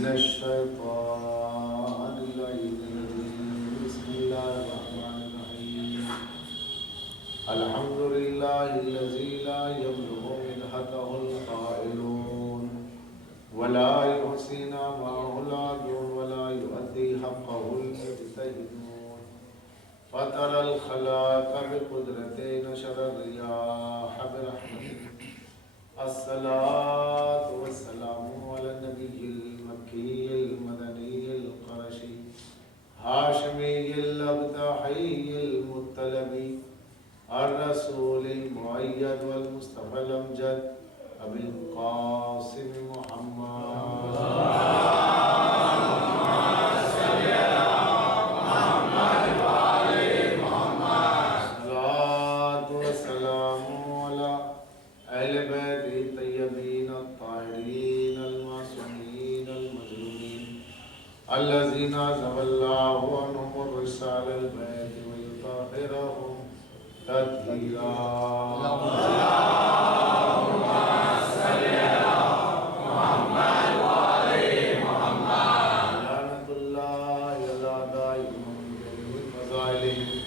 من الشيطان الرجيم بسم الله الرحمن الرحيم الحمد لله الذي لا يبلغ مدحته القائلون ولا يحصينا معه العدون ولا يؤدي حقه المجتهدون فطر الخلائق بقدرته نشر الرياح برحمته الصلاة والسلام على النبي المكي المدني القرشي هاشمي الأبطحي المطلبي الرسول المؤيد والمصطفى الأمجد أبي القاسم محمد الذين عزم الله عنهم الرسال البيت ويطهرهم تطهيرا اللهم صل على محمد وآل محمد لعنة الله على دائما بفضائلهم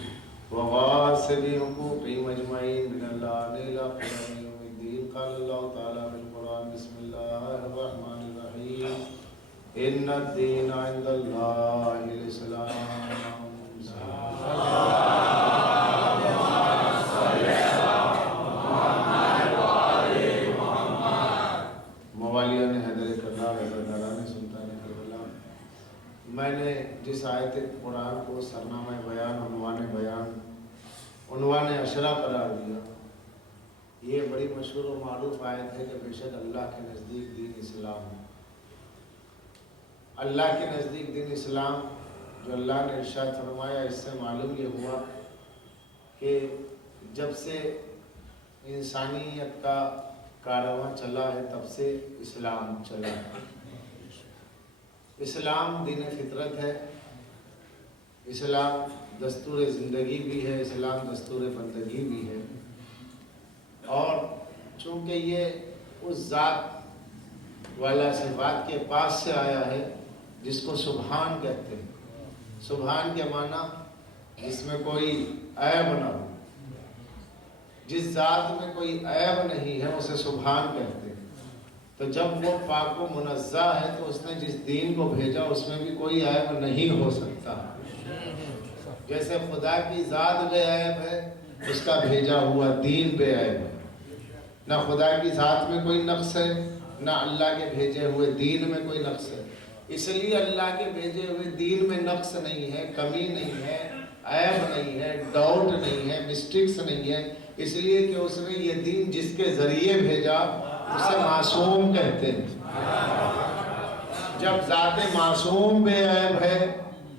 وغاسل حقوقهم أجمعين من اللعن إلى قيام يوم الدين قال الله تعالى في القرآن بسم الله الرحمن الرحيم إن الدين عند الله الإسلام موالیان حیدر کرار عزاداران سلطان کربلا، میں نے جس آیت قرآن کو سرنامہ بیان عنوان اشرا قرار دیا، یہ بڑی مشہور و معروف آیت ہے کہ بے شک اللہ کے نزدیک دین اسلام ہے۔ اللہ کے نزدیک دین اسلام جو اللہ نے ارشاد فرمایا، اس سے معلوم یہ ہوا کہ جب سے انسانیت کا کارواں چلا ہے تب سے اسلام چلا ہے۔ اسلام دین فطرت ہے، اسلام دستور زندگی بھی ہے، اسلام دستور بندگی بھی ہے، اور چونکہ یہ اس ذات والا صفات کے پاس سے آیا ہے جس کو سبحان کہتے ہیں۔ سبحان کے معنی جس میں کوئی عیب نہ ہو، جس ذات میں کوئی عیب نہیں ہے اسے سبحان کہتے ہیں۔ تو جب وہ پاک و منزہ ہے تو اس نے جس دین کو بھیجا اس میں بھی کوئی عیب نہیں ہو سکتا۔ جیسے خدا کی ذات بے عیب ہے، اس کا بھیجا ہوا دین بے عیب ہے۔ نہ خدا کی ذات میں کوئی نقص ہے، نہ اللہ کے بھیجے ہوئے دین میں کوئی نقص ہے۔ اس لیے اللہ کے بھیجے ہوئے دین میں نقص نہیں ہے، کمی نہیں ہے، عیب نہیں ہے، ڈاؤٹ نہیں ہے، مسٹیکس نہیں ہے، اس لیے کہ اس نے یہ دین جس کے ذریعے بھیجا اسے معصوم کہتے ہیں۔ جب ذات معصوم بے عیب ہے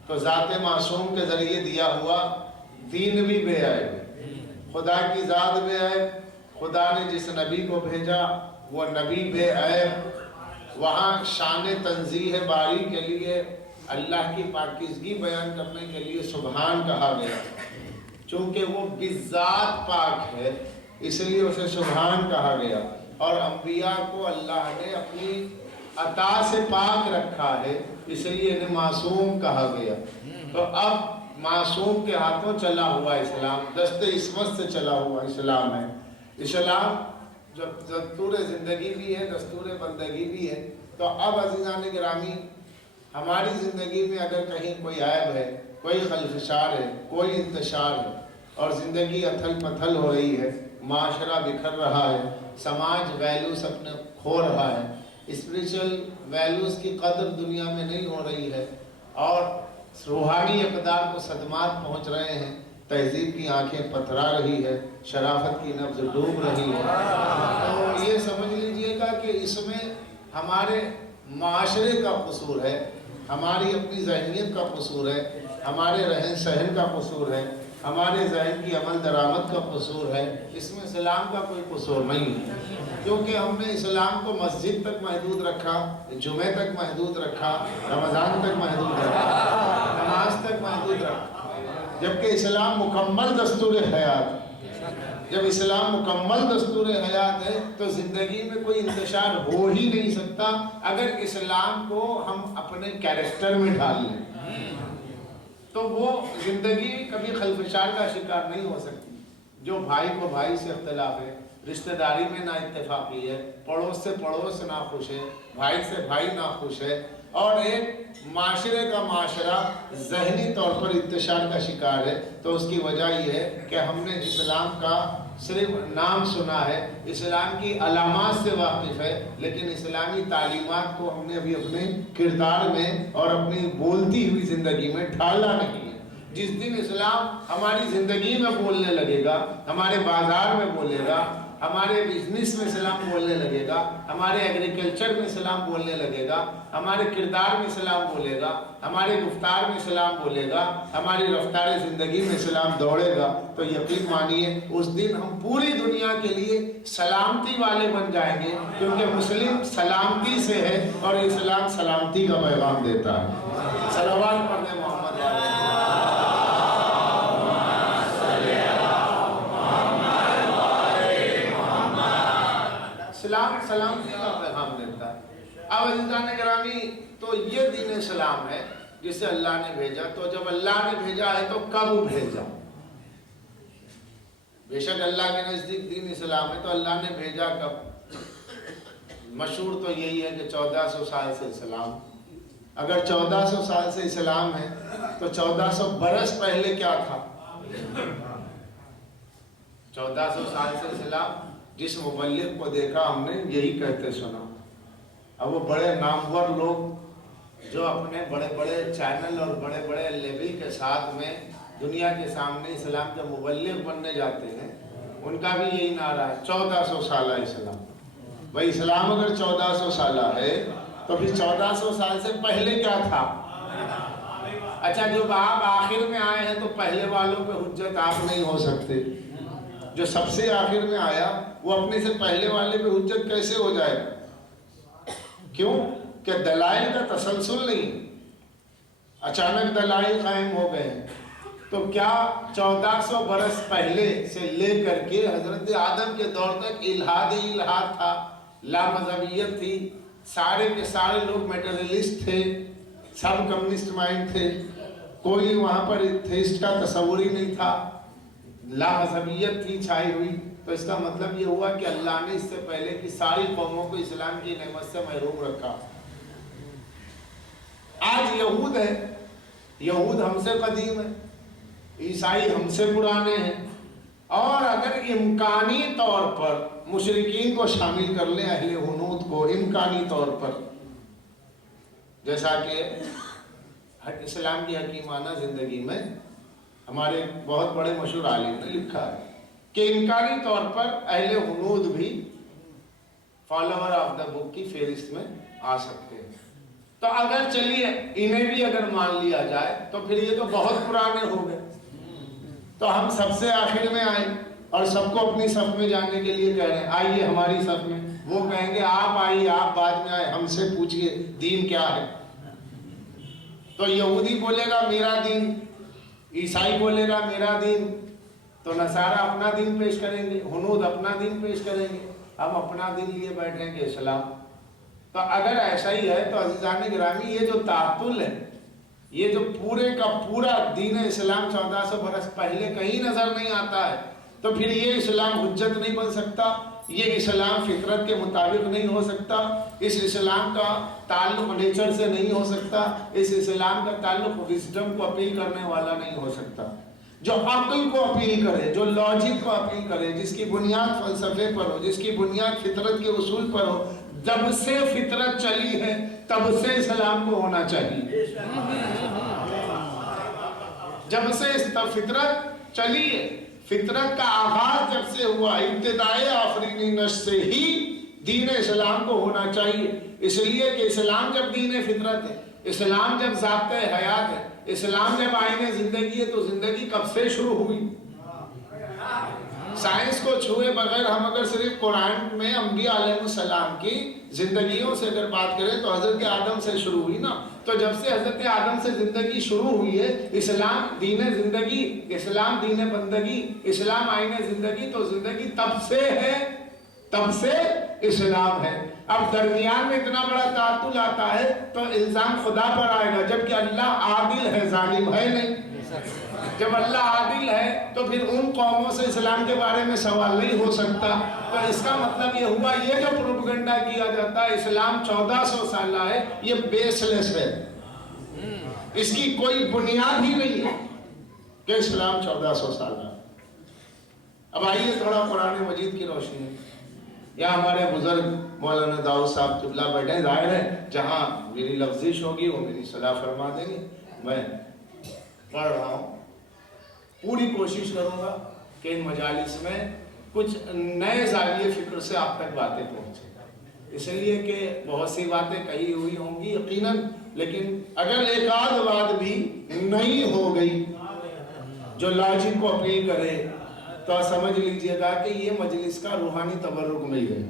تو ذات معصوم کے ذریعے دیا ہوا دین بھی بے عیب ہے۔ خدا کی ذات بے عیب، خدا نے جس نبی کو بھیجا وہ نبی بے عیب۔ وہاں شان تنزیہ باری کے لیے اللہ کی پاکیزگی بیان کرنے کے لیے سبحان کہا گیا، چونکہ وہ بذات پاک ہے اس لیے اسے سبحان کہا گیا۔ اور انبیاء کو اللہ نے اپنی عطا سے پاک رکھا ہے اس لیے انہیں معصوم کہا گیا۔ تو اب معصوم کے ہاتھوں چلا ہوا اسلام، دست عصمت سے چلا ہوا اسلام ہے۔ اسلام جب دستور زندگی بھی ہے، دستور بندگی بھی ہے۔ تو اب عزیزان گرامی، ہماری زندگی میں اگر کہیں کوئی عیب ہے، کوئی خلفشار ہے، کوئی انتشار ہے اور زندگی اتھل پتھل ہو رہی ہے، معاشرہ بکھر رہا ہے، سماج ویلیوز اپنے کھو رہا ہے، اسپریچول ویلیوز کی قدر دنیا میں نہیں ہو رہی ہے، اور روحانی اقدار کو صدمات پہنچ رہے ہیں، تہذیب کی آنکھیں پتھرا رہی ہے، شرافت کی نبض ڈوب رہی ہے، تو یہ سمجھ لیجئے گا کہ اس میں ہمارے معاشرے کا قصور ہے، ہماری اپنی ذہنیت کا قصور ہے، ہمارے رہن سہن کا قصور ہے، ہمارے ذہن کی عمل درآمد کا قصور ہے۔ اس میں اسلام کا کوئی قصور نہیں ہے، کیونکہ ہم نے اسلام کو مسجد تک محدود رکھا، جمعہ تک محدود رکھا، رمضان تک محدود رکھا، نماز تک محدود رکھا، جبکہ اسلام مکمل دستور حیات جب اسلام مکمل دستور حیات ہے تو زندگی میں کوئی انتشار ہو ہی نہیں سکتا اگر اسلام کو ہم اپنے کیریکٹر میں ڈال لیں، تو وہ زندگی کبھی خلفشار کا شکار نہیں ہو سکتی۔ جو بھائی کو بھائی سے اختلاف ہے، رشتہ داری میں نا اتفاقی ہے، پڑوس سے پڑوس ناخوش ہے، بھائی سے بھائی ناخوش ہے، اور ایک معاشرے کا معاشرہ ذہنی طور پر انتشار کا شکار ہے، تو اس کی وجہ یہ ہے کہ ہم نے اسلام کا صرف نام سنا ہے، اسلام کی علامات سے واقف ہے، لیکن اسلامی تعلیمات کو ہم نے ابھی اپنے کردار میں اور اپنی بولتی ہوئی زندگی میں ڈھالا نہیں ہے۔ جس دن اسلام ہماری زندگی میں بولنے لگے گا، ہمارے بازار میں بولے گا، ہمارے بزنس میں اسلام بولنے لگے گا، ہمارے ایگریکلچر میں اسلام بولنے لگے گا، ہمارے کردار میں اسلام بولے گا، ہمارے گفتار میں اسلام بولے گا، ہماری رفتار زندگی میں اسلام دوڑے گا، تو یقین مانیے اس دن ہم پوری دنیا کے لیے سلامتی والے بن جائیں گے، کیونکہ مسلم سلامتی سے ہے اور اسلام سلامتی کا پیغام دیتا ہے۔ صلوات پڑھیں محمد علیہ۔ اسلام سلامتی کا پیغام دیتا ہے۔ اب عزیزان گرامی، تو یہ دین اسلام ہے جسے اللہ نے بھیجا۔ تو جب اللہ نے بھیجا ہے تو کب بھیجا؟ بے شک اللہ کے نزدیک دین اسلام ہے، تو اللہ نے بھیجا کب؟ مشہور تو یہی ہے کہ 1400 سال سے اسلام۔ اگر 1400 سال سے اسلام ہے تو 1400 برس پہلے کیا تھا؟ 1400 سال سے اسلام، جس مبلغ کو دیکھا ہم نے یہی کہتے سنا۔ اب وہ بڑے نامور لوگ جو اپنے بڑے بڑے چینل اور بڑے بڑے لیبل کے ساتھ میں دنیا کے سامنے اسلام کے مبلغ بننے جاتے ہیں، ان کا بھی یہی نعرہ ہے 1400 سالہ اسلام۔ بھائی اسلام اگر 1400 سالہ ہے تو پھر 1400 سال سے پہلے کیا تھا؟ اچھا، جب آپ آخر میں آئے ہیں تو پہلے والوں پہ حجت آپ نہیں ہو سکتے۔ جو سب سے آخر میں آیا وہ اپنے سے پہلے والے پہ حجت کیسے ہو جائے گا؟ کیوں کہ دلائل کا تسلسل نہیں، اچانک دلائل قائم ہو گئے ہیں۔ تو کیا 1400 برس پہلے سے لے کر کے حضرت آدم کے دور تک الحاد ہی الحاد تھا، لا مذہبیت تھی، سارے کے سارے لوگ میٹریلسٹ تھے، سب کمیونسٹ مائنڈ تھے، کوئی وہاں پر تھیسٹ کا تصور ہی نہیں تھا، لا مذہبیت تھی چھائی ہوئی؟ تو اس کا مطلب یہ ہوا کہ اللہ نے اس سے پہلے کی ساری قوموں کو اسلام کی نعمت سے محروم رکھا۔ آج یہود ہے، یہود ہم سے قدیم ہے، عیسائی ہم سے پرانے ہیں، اور اگر امکانی طور پر مشرکین کو شامل کر لیں، اہل ہنود کو امکانی طور پر، جیسا کہ اسلام کی حکیمانہ زندگی میں ہمارے بہت بڑے مشہور عالم نے لکھا ہے کہ امکانی طور پر اہل ہنود بھی فالوور آف دا بک کی فہرست میں آ سکتے ہیں۔ تو اگر چلیے انہیں بھی اگر مان لیا جائے تو پھر یہ تو بہت پرانے ہو گئے، تو ہم سب سے آخر میں آئیں اور سب کو اپنی صف میں جانے کے لیے کہہ رہے ہیں آئیے ہماری صف میں۔ وہ کہیں گے آپ آئیے، آپ بعد میں آئے، ہم سے پوچھئے دین کیا ہے۔ تو یہودی بولے گا میرا دین، عیسائی بولے گا میرا دین، تو نصارہ اپنا دین پیش کریں گے، ہنود اپنا دین پیش کریں گے، ہم اپنا دین لیے بیٹھیں گے اسلام۔ تو اگر ایسا ہی ہے تو عزیزان گرامی، یہ جو تعطل ہے، یہ جو پورے کا پورا دین اسلام 1400 برس پہلے کہیں نظر نہیں آتا ہے، تو پھر یہ اسلام حجت نہیں بن سکتا، یہ اسلام فطرت کے مطابق نہیں ہو سکتا، اس اسلام کا تعلق نیچر سے نہیں ہو سکتا، اس اسلام کا تعلق وزڈم کو اپیل کرنے والا نہیں ہو سکتا۔ جو عقل کو اپیل کرے، جو لاجک کو اپیل کرے، جس کی بنیاد فلسفے پر ہو، جس کی بنیاد فطرت کے اصول پر ہو، جب سے فطرت چلی ہے تب سے اسلام کو ہونا چاہیے۔ جب سے فطرت چلی ہے، فطرت کا آغاز جب سے ہوا، ابتدائے آفرینی نشر سے ہی دین اسلام کو ہونا چاہیے، اس لیے کہ اسلام جب دین فطرت ہے، اسلام جب ضابطۂ حیات ہے، اسلام جب آئین زندگی ہے، تو زندگی کب سے شروع ہوئی؟ سائنس کو چھوئے بغیر ہم اگر صرف قرآن میں انبیاء علیہ السلام کی زندگیوں سے اگر بات کریں تو حضرت آدم سے شروع ہوئی نا. تو جب سے حضرت آدم سے زندگی شروع ہوئی ہے، اسلام دین زندگی، اسلام دین بندگی، اسلام آئین زندگی، تو زندگی تب سے ہے، تب سے اسلام ہے. اب درمیان میں اتنا بڑا تعطل آتا ہے تو الزام خدا پر آئے گا، جبکہ اللہ عادل ہے، ظالم ہے نہیں. جب اللہ عادل ہے تو پھر ان قوموں سے اسلام کے بارے میں سوال نہیں ہو سکتا. تو اس کا مطلب یہ ہوا، یہ جو پروپیگنڈا کیا جاتا ہے اسلام 1400 سالہ ہے، یہ بیس لیس ہے. اس کی کوئی بنیاد ہی نہیں ہے کہ اسلام 1400 سالہ. اب آئیے تھوڑا قرآن مجید کی روشنی ہے. یہاں ہمارے بزرگ مولانا داؤد صاحب قبلہ بیٹھے، ظاہر ہے جہاں میری لفظش ہوگی وہ میری صلاح فرما دیں گے. میں پڑھ رہا ہوں، پوری کوشش کروں گا کہ ان مجالس میں کچھ نئے زاویے فکر سے آپ تک باتیں پہنچیں. اس لیے کہ بہت سی باتیں کہی ہوئی ہوں گی یقیناً، لیکن اگر ایک آدھ بات بھی نہیں ہو گئی جو لاجک کو اپیل کرے تو سمجھ لیجئے گا کہ یہ مجلس کا روحانی تبرک نہیں ہے.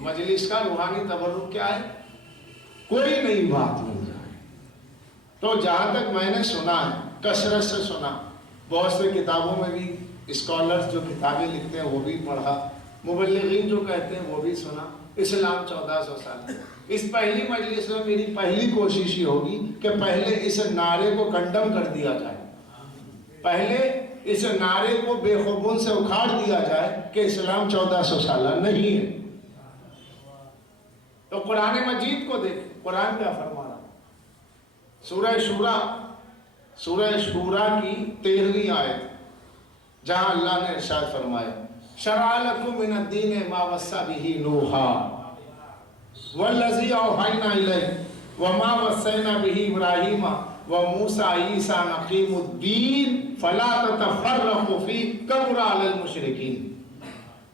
مجلس کا روحانی تبرک کیا ہے؟ کوئی نئی بات نہیں ہے. تو جہاں تک میں نے سنا ہے، کثرت سے سنا، بہت سے کتابوں میں بھی اسکالرز جو کتابیں لکھتے ہیں وہ بھی پڑھا، مبلغین جو کہتے ہیں وہ بھی سنا. اسلام 1400 سال. اس پہلی مجلس میں میری پہلی کوشش یہ ہوگی کہ پہلے اس نعرے کو کنڈم کر دیا جائے، پہلے اس نعرے کو بے خبون سے اکھاڑ دیا جائے کہ اسلام 1400 سالہ نہیں ہے. تو قرآن مجید کو دیکھیں، قرآن کیا فرما رہا ہے. سورہ شورا کی 13ویں آیت، جہاں اللہ نے ارشاد فرمایا شرع لکم من الدین ما وصی بہ نوحا والذی اوحینا الیک وما وصینا بہ ابراہیم وموسیٰ عیسیٰ نقیم الدین فلا تتفرقوا فیہ کبر علی المشرکین.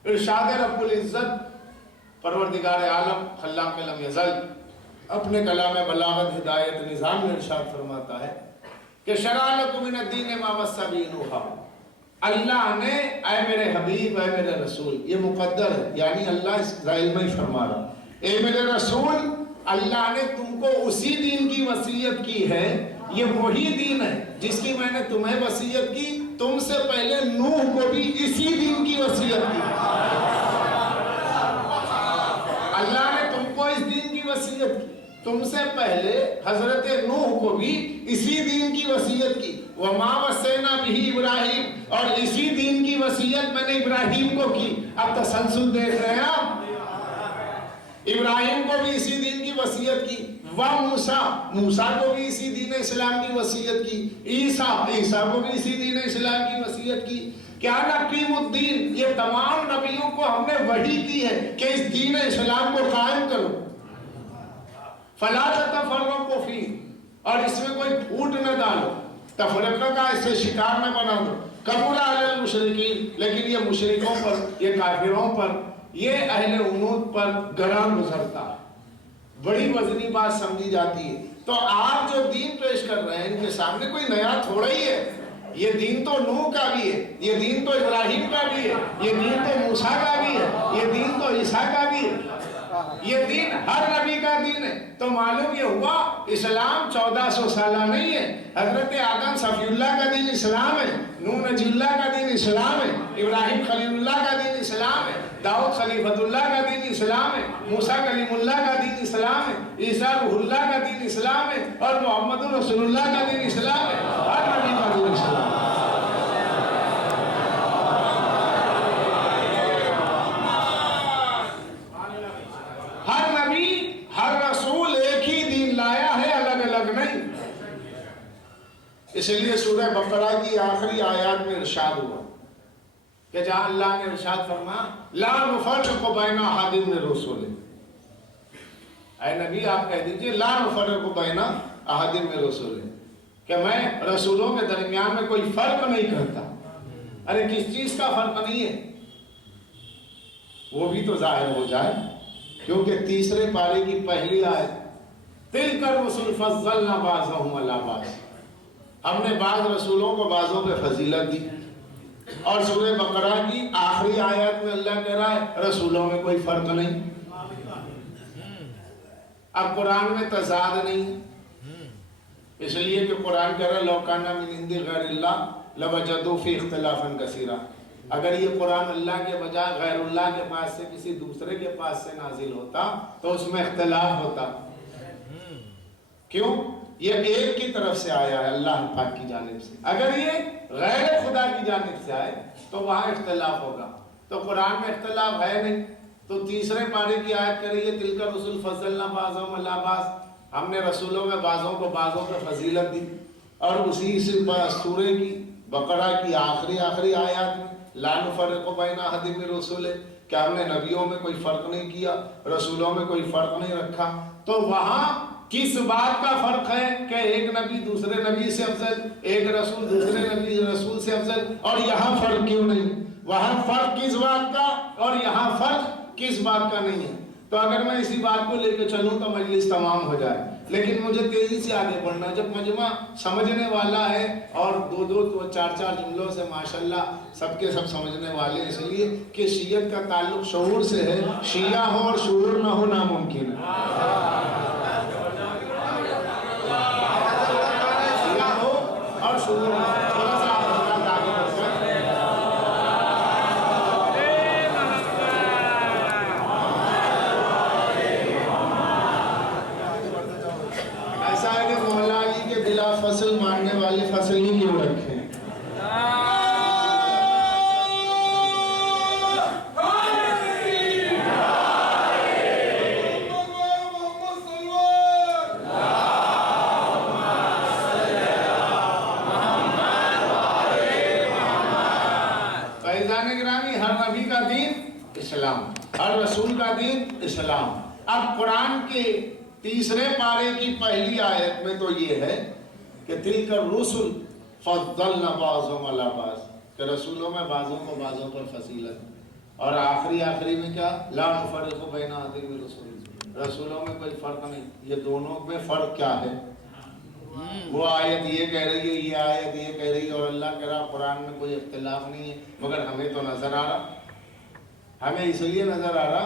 ارشاد رب العزت پروردگار عالم خلاق لم یزل اپنے کلام بلاغت ہدایت نظام میں ارشاد فرماتا ہے کہ شرع لکم من الدین ما وصی بہ نوحا. اللہ نے اے میرے حبیب، اے میرے رسول، یہ مقدر ہے، یعنی اللہ اس ظاہر میں ہی فرما رہا، اے میرے رسول اللہ نے تم کو اسی دین کی وصیت کی ہے، یہ وہی دین ہے جس کی میں نے تمہیں وصیت کی، تم سے پہلے نوح کو بھی اسی دین کی وصیت کی. اللہ نے تم کو اس دین کی وصیت کی، تم سے پہلے حضرت نوح کو بھی اسی دین کی وصیت کی. وما وصینا بہ ابراہیم، اور اسی دین کی وصیت میں نے ابراہیم کو کی. اب تسلسل دیکھ رہے ہیں آپ، ابراہیم کو بھی اسی دین کی وصیت کی، موسیٰ کو بھی اسی دین اسلام کی وصیت کی، عیسیٰ کو بھی اسی دین اسلام کی وصیت کی. کیا نقیم الدین، یہ تمام نبیوں کو ہم نے وحی کی ہے کہ اس دین اسلام کو قائم کرو. فلا تتفرقوا فیہ، اور اس میں کوئی پھوٹ نہ ڈالو، تفرقہ کا اس سے شکار نہ بنا دو. کبر علی المشرکین، لیکن یہ مشرکوں پر، یہ کافروں پر، یہ اہل عنود پر گراں گزرتا ہے، بڑی وزنی بات سمجھی جاتی ہے. تو آپ جو دین پیش کر رہے ہیں ان کے سامنے کوئی نیا تھوڑا ہی ہے. یہ دین تو نوح کا بھی ہے، یہ دین تو ابراہیم کا بھی ہے، یہ دین تو موسیٰ کا بھی ہے، یہ دین تو عیسیٰ کا بھی ہے، یہ دین ہر نبی کا دین ہے. تو معلوم یہ ہوا اسلام 1400 سالہ نہیں ہے. حضرت آدم صفی اللہ کا دین اسلام ہے، نوح نجی اللہ کا دین اسلام ہے، ابراہیم خلیل اللہ کا دین اسلام ہے، داؤد خلیفۃ اللہ کا دین اسلام ہے، موسیٰ کلیم اللہ کا دین اسلام ہے، عیسیٰ روح اللہ کا دین اسلام ہے، اور محمد رسول اللہ کا دین اسلام ہے. ہر نبی کا دین اسلام ہے. ہر نبی، ہر رسول ایک ہی دین لایا ہے، الگ الگ نہیں. اس لیے سورہ بقرہ کی آخری آیات میں ارشاد ہوا کہ جہاں اللہ نے ارشاد فرمایا لا نفرق بین احد من الرسل، اے نبی آپ کہہ دیجئے لا نفرق بین احد من الرسل، کہ میں رسولوں کے درمیان میں کوئی فرق نہیں کرتا. ارے کس چیز کا فرق نہیں ہے وہ بھی تو ظاہر ہو جائے، کیونکہ تیسرے پارے کی پہلی آیت تلک الرسل فضلنا بعضهم علی بعض، ہم نے بعض رسولوں کو بعضوں پہ فضیلت دی. اور سورہ بقرہ کی آخری آیت میں اللہ کہہ رہا ہے رسولوں میں کوئی فرق نہیں. اب قرآن میں تضاد نہیں، اس لیے کہ قرآن کہہ رہا ہے لو کان من عند غیر اللہ لوجدوا فی اختلافا کثیرا. اگر یہ قرآن اللہ کے بجائے غیر اللہ کے پاس سے کسی دوسرے کے پاس سے نازل ہوتا تو اس میں اختلاف ہوتا. کیوں؟ یہ ایک کی طرف سے آیا ہے اللہ پاک کی جانب سے. اگر یہ غیر خدا کی جانب سے آئے تو وہاں اختلاف ہوگا. تو قرآن میں اختلاف ہے نہیں. تو تیسرے پارے کی آیت کر رہی ہے تلک الرسل فضلنا بعضهم علی بعض، ہم نے رسولوں میں بعضوں کو بعضوں پر فضیلت دی. اور اسی سے سورہ کی بقرہ کی آخری آیات میں لا نفرق بین احد من رسله کہ ہم نے نبیوں میں کوئی فرق نہیں کیا، رسولوں میں کوئی فرق نہیں رکھا. تو وہاں کس بات کا فرق ہے کہ ایک نبی دوسرے نبی سے افضل، ایک رسول دوسرے نبی رسول سے افضل، اور یہاں فرق کیوں نہیں؟ وہاں فرق کس بات کا اور یہاں فرق کس بات کا نہیں ہے؟ تو اگر میں اسی بات کو لے کے چلوں تو مجلس تمام ہو جائے، لیکن مجھے تیزی سے آگے بڑھنا. جب مجمع سمجھنے والا ہے اور دو چار جملوں سے ماشاءاللہ سب کے سب سمجھنے والے، اس لیے کہ شیعت کا تعلق شعور سے ہے. شیعہ ہو اور شعور نہ ہو ناممکن ہے. شیعہ ہو اور شعور نہ ہو. تھوڑا سا آپ حضرات آگے بڑھ جائیں. ایسا ہے کہ مولا علی کے بلا فصل ماننے والے فصل ہی کیوں رکھے؟ فیضان گرامی، ہر نبی کا دین اسلام، ہر رسول کا دین اسلام. اب قرآن کے تیسرے پارے کی پہلی آیت میں تو یہ ہے کہ تلک الرسل فضلنا بعضهم علی بعض کہ رسولوں میں بعضوں کو بعضوں پر فضیلت. اور آخری میں کیا؟ لا نفرق بین احد من رسل، رسولوں میں کوئی فرق نہیں. یہ دونوں میں فرق کیا ہے؟ وہ آیت یہ کہہ رہی ہے، یہ آیت یہ کہہ رہی ہے، اور اللہ کہہ رہا قرآن میں کوئی اختلاف نہیں ہے. مگر ہمیں تو نظر آ رہا، ہمیں اس لیے نظر آ رہا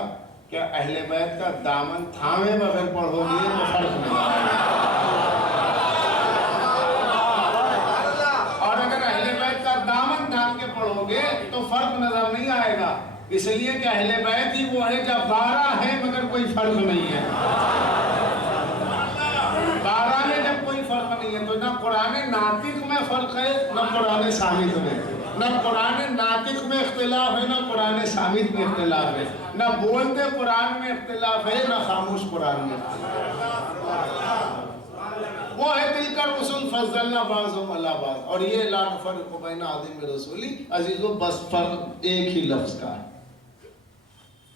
کہ اہل بیت کا دامن تھامے بغیر پڑھو گے تو فرق نہیں. اور اگر اہل بیت کا دامن تھام کے پڑھو گے تو فرق نظر نہیں آئے گا. اس لیے کہ اہل بیت ہی وہ ہے جب 12 ہے مگر کوئی فرق نہیں ہے. 12 میں جب کوئی فرق نہیں ہے تو نہ قرآن ناطق میں فرق ہے نہ قرآن صامت میں. نہ قرآن ناطق میں اختلاف ہے نہ قرآن صامت میں اختلاف ہے. نہ بولتے قرآن میں اختلاف ہے نہ خاموش قرآن میں اختلاف. وہ ہے تلک الرسل فضلنا بعضهم علی بعض. اور یہ لا نفرق بین احد من رسلی عزیزو بس فرق ایک ہی لفظ کا ہے.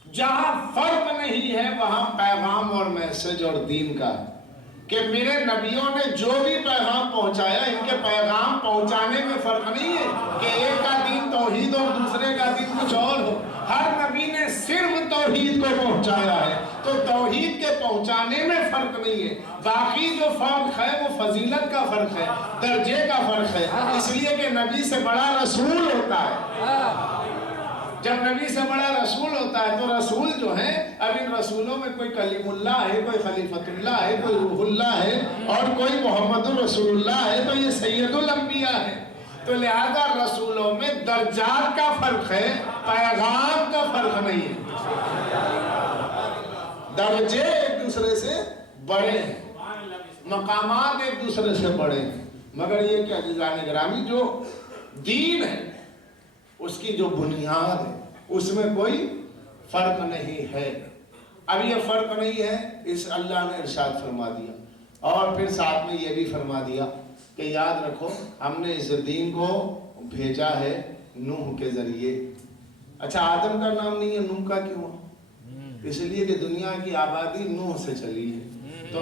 جہاں فرق نہیں ہے وہاں پیغام اور میسج اور دین کا ہے کہ میرے نبیوں نے جو بھی پیغام پہنچایا ان کے پیغام پہنچانے میں فرق نہیں ہے کہ ایک کا دین توحید اور دوسرے کا دین کچھ اور ہو. ہر نبی نے صرف توحید کو پہنچایا ہے تو توحید کے پہنچانے میں فرق نہیں ہے. باقی جو فرق ہے وہ فضیلت کا فرق ہے، درجے کا فرق ہے. اس لیے کہ نبی سے بڑا رسول ہوتا ہے. جب نبی سے بڑا رسول ہوتا ہے تو رسول جو ہیں اب ان رسولوں میں کوئی کلیم اللہ ہے، کوئی خلیفۃ اللہ ہے، کوئی روح اللہ ہے اور کوئی محمد الرسول اللہ ہے. تو یہ سید الانبیاء ہے. تو لہذا رسولوں میں درجات کا فرق ہے، پیغام کا فرق نہیں ہے. درجے ایک دوسرے سے بڑے ہیں، مقامات ایک دوسرے سے بڑے ہیں. مگر یہ کہ عزیزان گرامی جو دین ہے اس کی جو بنیاد ہے اس میں کوئی فرق نہیں ہے. اب یہ فرق نہیں ہے اس اللہ نے ارشاد فرما دیا. اور پھر ساتھ میں یہ بھی فرما دیا کہ یاد رکھو ہم نے اس دین کو بھیجا ہے نوح کے ذریعے. اچھا آدم کا نام نہیں ہے، نوح کا کیوں؟ اس لیے کہ دنیا کی آبادی نوح سے چلی ہے تو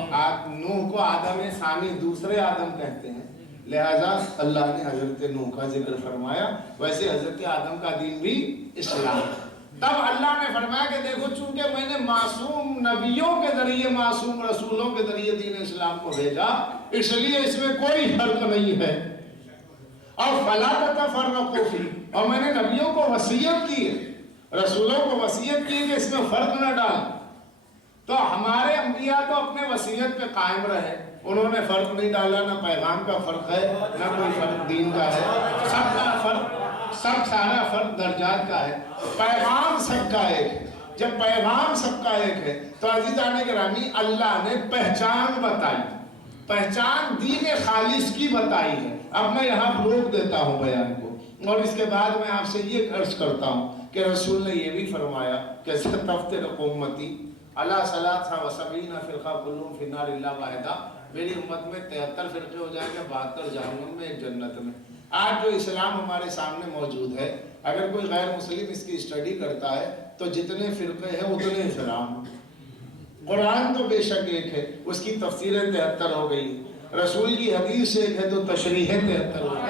نوح کو آدم ثانی دوسرے آدم کہتے ہیں. لہذا اللہ نے حضرت نوح کا ذکر فرمایا. ویسے حضرت آدم کا دین بھی اسلام. تب اللہ نے فرمایا کہ دیکھو چونکہ میں نے معصوم نبیوں کے ذریعے معصوم رسولوں کے ذریعے دین اسلام کو بھیجا اس لیے اس میں کوئی فرق نہیں ہے. اور فلا تتفرقوا فیہ، اور میں نے نبیوں کو وصیت کی ہے, رسولوں کو وصیت کی ہے کہ اس میں فرق نہ ڈال. تو ہمارے انبیاء تو اپنے وصیت پہ قائم رہے, انہوں نے فرق نہیں ڈالا, نہ پیغام کا فرق ہے نہ کوئی فرق دین کا ہے. سب کا فرق, سب سارا فرق درجات کا ہے, پیغام سب کا ایک ہے. جب پیغام سب کا ایک ہے تو عزیزان گرامی اللہ نے پہچان بتائی, پہچان دین خالص کی بتائی ہے. اب میں یہاں روک دیتا ہوں بیان کو, اور اس کے بعد میں آپ سے یہ عرض کرتا ہوں کہ رسول نے یہ بھی فرمایا کہ ستفترق امتی علی ثلاث و سبعین فرقہ کلہم فی النار الا واحدہ, میری امت میں 73 فرقے ہو جائیں گے, 72 جہنم میں, ایک جنت میں. آج جو اسلام ہمارے سامنے موجود ہے, اگر کوئی غیر مسلم اس کی اسٹڈی کرتا ہے تو جتنے فرقے ہیں اتنے اسلام. قرآن تو بے شک ایک ہے, اس کی تفسیریں 73 ہو گئی, رسول کی حدیث ایک ہے تو تشریحیں 73 ہو گئی.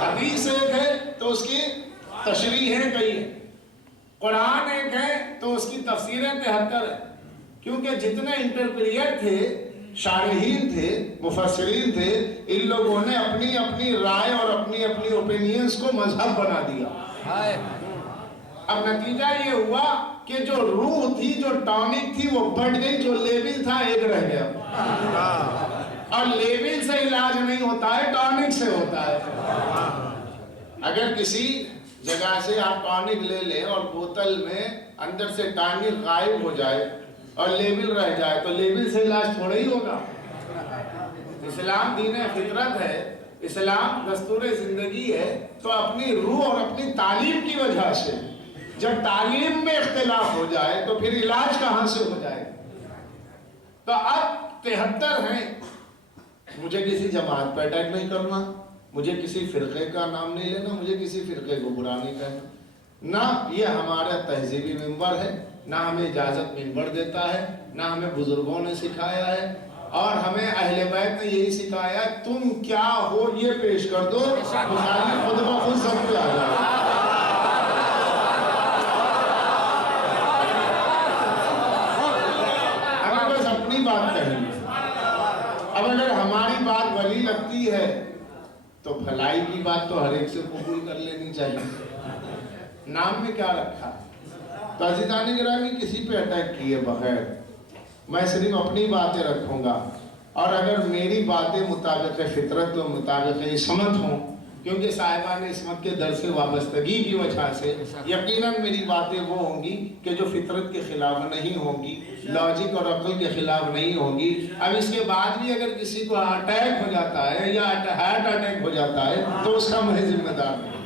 حدیث ایک ہے تو اس کی تشریحیں کئی ہیں, قرآن ایک ہے تو اس کی تفسیریں 73 ہیں. کیونکہ جتنے انٹرپریٹ تھے, شارحین تھے, مفسرین تھے, ان لوگوں نے اپنی اپنی رائے اور اپنی اپنی اوپینینز کو مذہب بنا دیا. اب نتیجہ یہ ہوا کہ جو روح تھی, جو ٹانک تھی, وہ بڑھ گئی, جو لیول تھا ایک رہ گیا. اور لیول سے علاج نہیں ہوتا ہے, ٹانک سے ہوتا ہے. اگر کسی جگہ سے آپ ٹانک لے لیں اور بوتل میں اندر سے ٹانک غائب ہو جائے اور لیول رہ جائے تو لیول سے علاج تھوڑا ہی ہوگا. اسلام دین فطرت ہے, اسلام دستور زندگی ہے, تو اپنی روح اور اپنی تعلیم کی وجہ سے جب تعلیم میں اختلاف ہو جائے تو پھر علاج کہاں سے ہو جائے. تو اب 73 ہیں. مجھے کسی جماعت پہ اٹیک نہیں کرنا, مجھے کسی فرقے کا نام نہیں لینا, مجھے کسی فرقے کو برا نہیں کہنا, نہ یہ ہمارا تہذیبی منبر ہے, نہ ہمیں اجازت منبر دیتا ہے, نہ ہمیں بزرگوں نے سکھایا ہے, اور ہمیں اہل بیت نے یہی سکھایا تم کیا ہو یہ پیش کر دو, مخالف خود بخود سب پہ آ جائے. ہمیں بس اپنی بات کہیں گے. اب اگر ہماری بات ولی لگتی ہے تو بھلائی کی بات تو ہر ایک سے قبول کر لینی چاہیے. نام میں کیا رکھا ہے. تو عزیزان گرامی کسی پہ اٹیک کیے بغیر میں صرف اپنی باتیں رکھوں گا, اور اگر میری باتیں مطابق فطرت و مطابق عصمت ہوں, کیونکہ صاحبان عصمت کے در سے وابستگی کی وجہ سے یقیناً میری باتیں وہ ہوں گی کہ جو فطرت کے خلاف نہیں ہوں گی, لاجک اور عقل کے خلاف نہیں ہوں گی. اب اس کے بعد بھی اگر کسی کو اٹیک ہو جاتا ہے یا ہارٹ اٹیک ہو جاتا ہے تو اس کا میں ذمہ دار نہیں,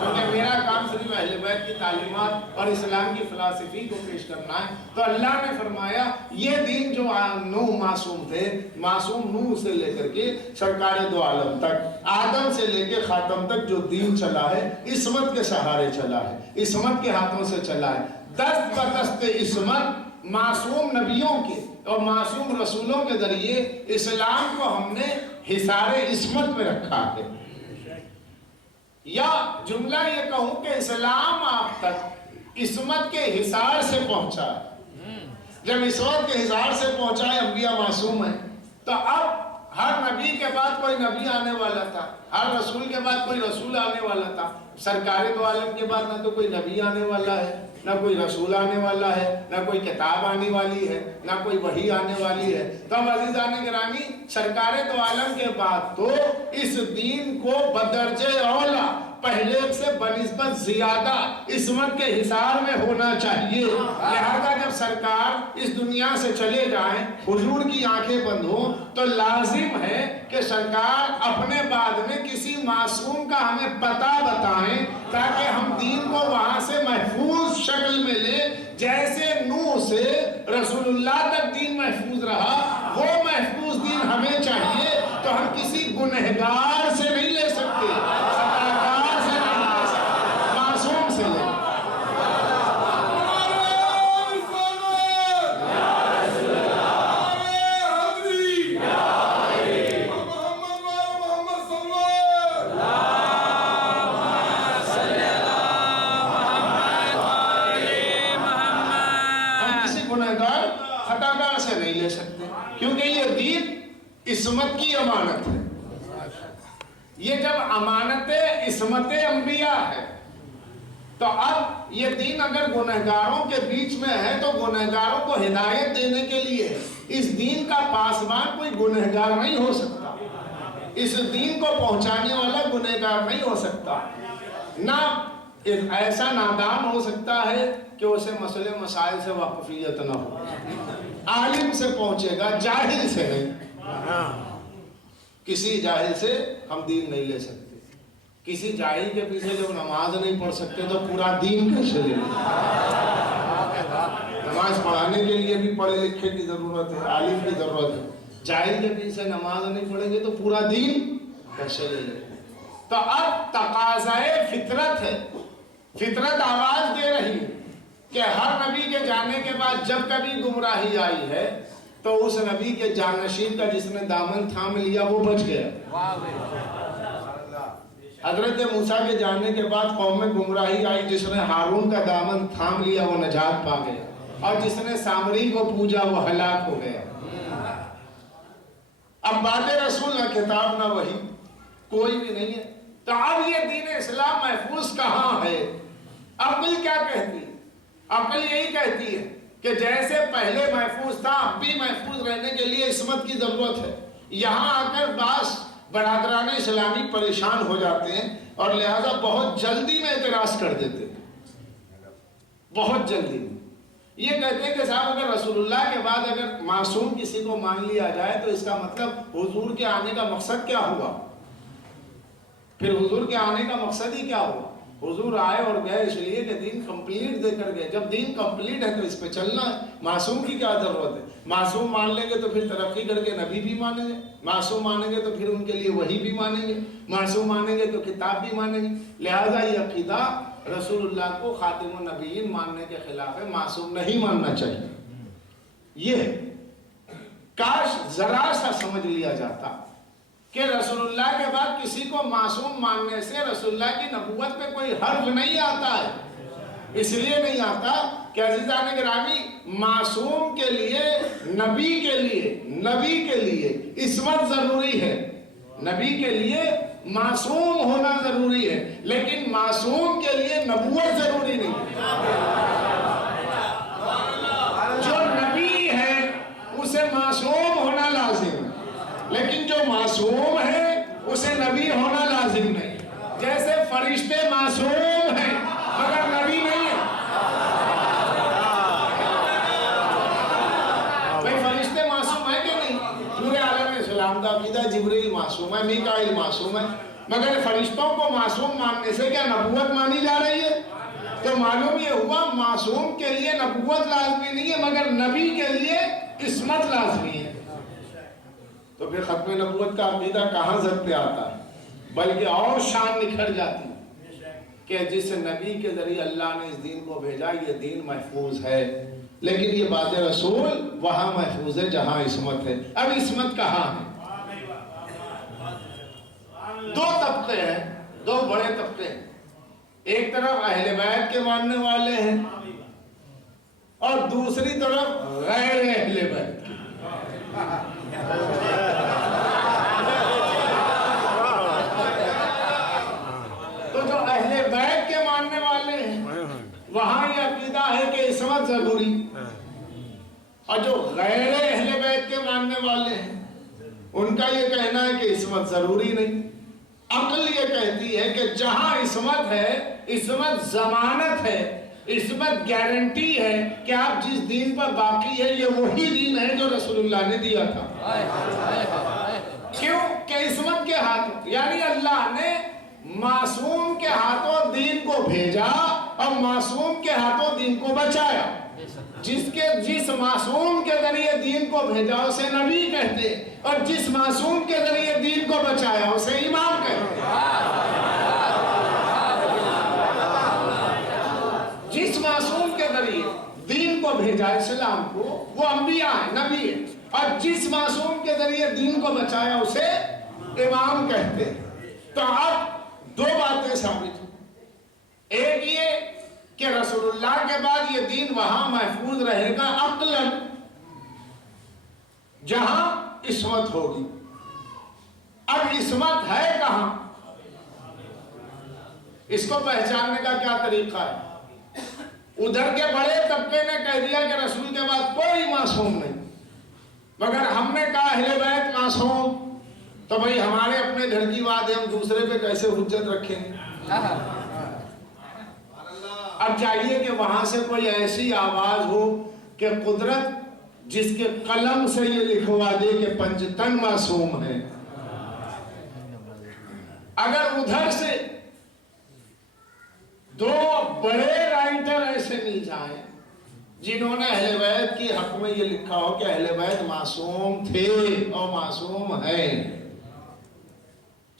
کیونکہ میرا کام صرف اہل بیت کی تعلیمات اور اسلام کی فلسفی کو پیش کرنا ہے. تو اللہ نے فرمایا یہ دین جو نوح معصوم تھے, معصوم نوح سے لے کر کے سرکار دو عالم تک, آدم سے لے کے خاتم تک جو دین چلا ہے عصمت کے سہارے چلا ہے, عصمت کے ہاتھوں سے چلا ہے. دست بدست عصمت معصوم نبیوں کے اور معصوم رسولوں کے ذریعے اسلام کو ہم نے حصار عصمت میں رکھا ہے. یا جملہ یہ کہوں کہ اسلام آپ تک عصمت کے حصار سے پہنچا ہے. جب عصمت کے حصار سے پہنچا ہے, انبیاء معصوم ہیں, تو اب ہر نبی کے بعد کوئی نبی آنے والا تھا, ہر رسول کے بعد کوئی رسول آنے والا تھا. سرکار دو عالم کے بعد نہ تو کوئی نبی آنے والا ہے, نہ کوئی رسول آنے والا ہے, نہ کوئی کتاب آنے والی ہے, نہ کوئی وحی آنے والی ہے. تو اب عزیزان گرامی سرکار دو عالم کے بعد تو اس دین کو بدرجہ اولا پہلے سے بنسبت زیادہ عصمت کے حصار میں ہونا چاہیے. لہذا جب سرکار اس دنیا سے چلے جائیں, حضور کی آنکھیں بند ہوں, تو لازم ہے کہ سرکار اپنے بعد میں کسی معصوم کا ہمیں پتہ بتائیں تاکہ ہم دین کو وہاں سے محفوظ شکل میں لیں. جیسے نوح سے رسول اللہ تک دین محفوظ رہا, وہ محفوظ دین ہمیں چاہیے. تو ہم کسی گنہگار سے نہیں لے سکتے, خطاکار سے نہیں لے سکتے, معصوم سے لیں. خطاکار سے نہیں لے سکتے, کیونکہ یہ دین عصمت کی امانت ہے. یہ جب امانت عصمت انبیاء ہے تو اب یہ دین اگر گنہگاروں کے بیچ میں ہے تو گنہگاروں کو ہدایت دینے کے لیے اس دین کا پاسبان کوئی گنہگار نہیں ہو سکتا، اس دین کو پہنچانے والا گنہگار نہیں ہو سکتا، نہ ایسا نادان ہو سکتا ہے کہ اسے مسئلے مسائل سے واقفیت نہ ہو۔ عالم سے پہنچے گا، جاہل سے نہیں۔ کسی جاہل سے ہم دین نہیں لے سکتے، کسی جاہل کے پیچھے جب نماز نہیں پڑھ سکتے تو پورا دین کیسے لے لیں؟ نماز پڑھانے کے لیے بھی پڑھے لکھے کی ضرورت ہے، عالم کی ضرورت ہے، جاہل کے پیچھے نماز نہیں پڑھیں گے تو پورا دین کیسے لے لیں؟ تو اب تقاضائے فطرت ہے، فطرت آواز دے رہی ہے کہ ہر نبی کے جانے کے بعد جب کبھی گمراہی آئی ہے تو اس نبی کے جانشین کا جس نے دامن تھام لیا وہ بچ گیا۔ حضرت موسیٰ کے جانے کے بعد قوم میں گمراہی آئی، جس نے ہارون کا دامن تھام لیا وہ نجات پا گیا، اور جس نے سامری کو پوجا وہ ہلاک ہو گیا۔ اب بات رسول نہ کتاب نہ وحی کوئی بھی نہیں ہے، تو اب یہ دین اسلام محفوظ کہاں ہے؟ عقل کیا کہتی ہے؟ عقل یہی کہتی ہے کہ جیسے پہلے محفوظ تھا اب بھی محفوظ رہنے کے لیے عصمت کی ضرورت ہے۔ یہاں آ کر بعض برادران اسلامی پریشان ہو جاتے ہیں اور لہذا بہت جلدی میں اعتراض کر دیتے ہیں، بہت جلدی میں یہ کہتے ہیں کہ صاحب اگر رسول اللہ کے بعد اگر معصوم کسی کو مان لیا جائے تو اس کا مطلب حضور کے آنے کا مقصد کیا ہوا؟ پھر حضور کے آنے کا مقصد ہی کیا ہوا؟ حضور آئے اور گئے اس لیے کہ دین کمپلیٹ دے کر گئے، جب دین کمپلیٹ ہے تو اس پہ چلنا ہے، معصوم کی کیا ضرورت ہے؟ معصوم مان لیں گے تو پھر ترقی کر کے نبی بھی مانیں گے، معصوم مانیں گے تو پھر ان کے لیے وحی بھی مانیں گے، معصوم مانیں گے تو کتاب بھی مانیں گے۔ لہذا یہ عقیدہ رسول اللہ کو خاتم النبیین ماننے کے خلاف ہے، معصوم نہیں ماننا چاہیے۔ یہ کاش ذرا سا سمجھ لیا جاتا کہ رسول اللہ کے بعد کسی کو معصوم ماننے سے رسول اللہ کی نبوت پہ کوئی حرف نہیں آتا ہے، اس لیے نہیں آتا کہ عزیزان گرامی معصوم کے لیے نبی کے لیے عصمت ضروری ہے، نبی کے لیے معصوم ہونا ضروری ہے، لیکن معصوم کے لیے نبوت ضروری نہیں ہے۔ جو نبی ہے اسے معصوم ہونا لازم ہے، لیکن جو معصوم ہے اسے نبی ہونا لازم نہیں۔ جیسے فرشتے معصوم ہیں مگر نبی نہیں ہے۔ بھئی فرشتے معصوم ہیں کہ نہیں؟ پورے عالم اسلام کا عقیدہ جبریل معصوم ہے، میکائیل معصوم ہے، مگر فرشتوں کو معصوم ماننے سے کیا نبوت مانی جا رہی ہے؟ تو معلوم یہ ہوا معصوم کے لیے نبوت لازمی نہیں ہے مگر نبی کے لیے عصمت لازمی ہے۔ تو پھر ختم نبوت کا عقیدہ کہاں زد پہ آتا ہے؟ بلکہ اور شان نکھر جاتی ہے کہ جس نبی کے ذریعے اللہ نے اس دین کو بھیجا یہ دین محفوظ ہے، لیکن یہ بات رسول وہاں محفوظ ہے جہاں عصمت ہے۔ اب عصمت کہاں ہے؟ دو طبقے ہیں، دو بڑے طبقے ہیں، ایک طرف اہل بیت کے ماننے والے ہیں اور دوسری طرف غیر اہل بیت کے۔ تو جو اہل بیت کے ماننے والے ہیں وہاں یہ عقیدہ ہے کہ عصمت ضروری، اور جو غیر اہل بیت کے ماننے والے ہیں ان کا یہ کہنا ہے کہ عصمت ضروری نہیں۔ عقل یہ کہتی ہے کہ جہاں عصمت ہے، عصمت ضمانت ہے، عصمت گارنٹی ہے کہ آپ جس دین پر باقی ہے یہ وہی دین ہے جو رسول اللہ نے دیا تھا۔ کیوں کہ عصمت کے ہاتھوں، یعنی اللہ نے معصوم کے ہاتھوں دین کو بھیجا اور معصوم کے ہاتھوں دین کو بچایا۔ جس معصوم کے ذریعے دین کو بھیجا اسے نبی کہتے، اور جس معصوم کے ذریعے دین کو بچایا اسے امام کہتے۔ جس معصوم کے ذریعے دین کو بھیجا اسلام کو وہ انبیاء ہیں، نبی ہیں، اور جس معصوم کے ذریعے دین کو بچایا اسے امام کہتے ہیں۔ تو اب دو باتیں ثابت ہیں، ایک یہ کہ رسول اللہ کے بعد یہ دین وہاں محفوظ رہے گا عقلاً جہاں عصمت ہوگی۔ اب عصمت ہے کہاں؟ اس کو پہچاننے کا کیا طریقہ ہے؟ ادھر کے بڑے طبقے نے کہہ دیا کہ رسول کے بعد کوئی معصوم نہیں، مگر ہم نے کہا اہل بیت معصوم، تو بھئی ہمارے اپنے گھر کی بات ہے، ہم دوسرے پہ کیسے حجت رکھیں گے؟ اب چاہیے کہ وہاں سے کوئی ایسی آواز ہو کہ قدرت جس کے قلم سے یہ لکھوا دے کہ پنجتن معصوم ہے۔ اگر ادھر سے دو بڑے رائٹر ایسے مل جائیں جنہوں نے اہل بیت کی حق میں یہ لکھا ہو کہ اہل بیت معصوم تھے اور معصوم ہیں،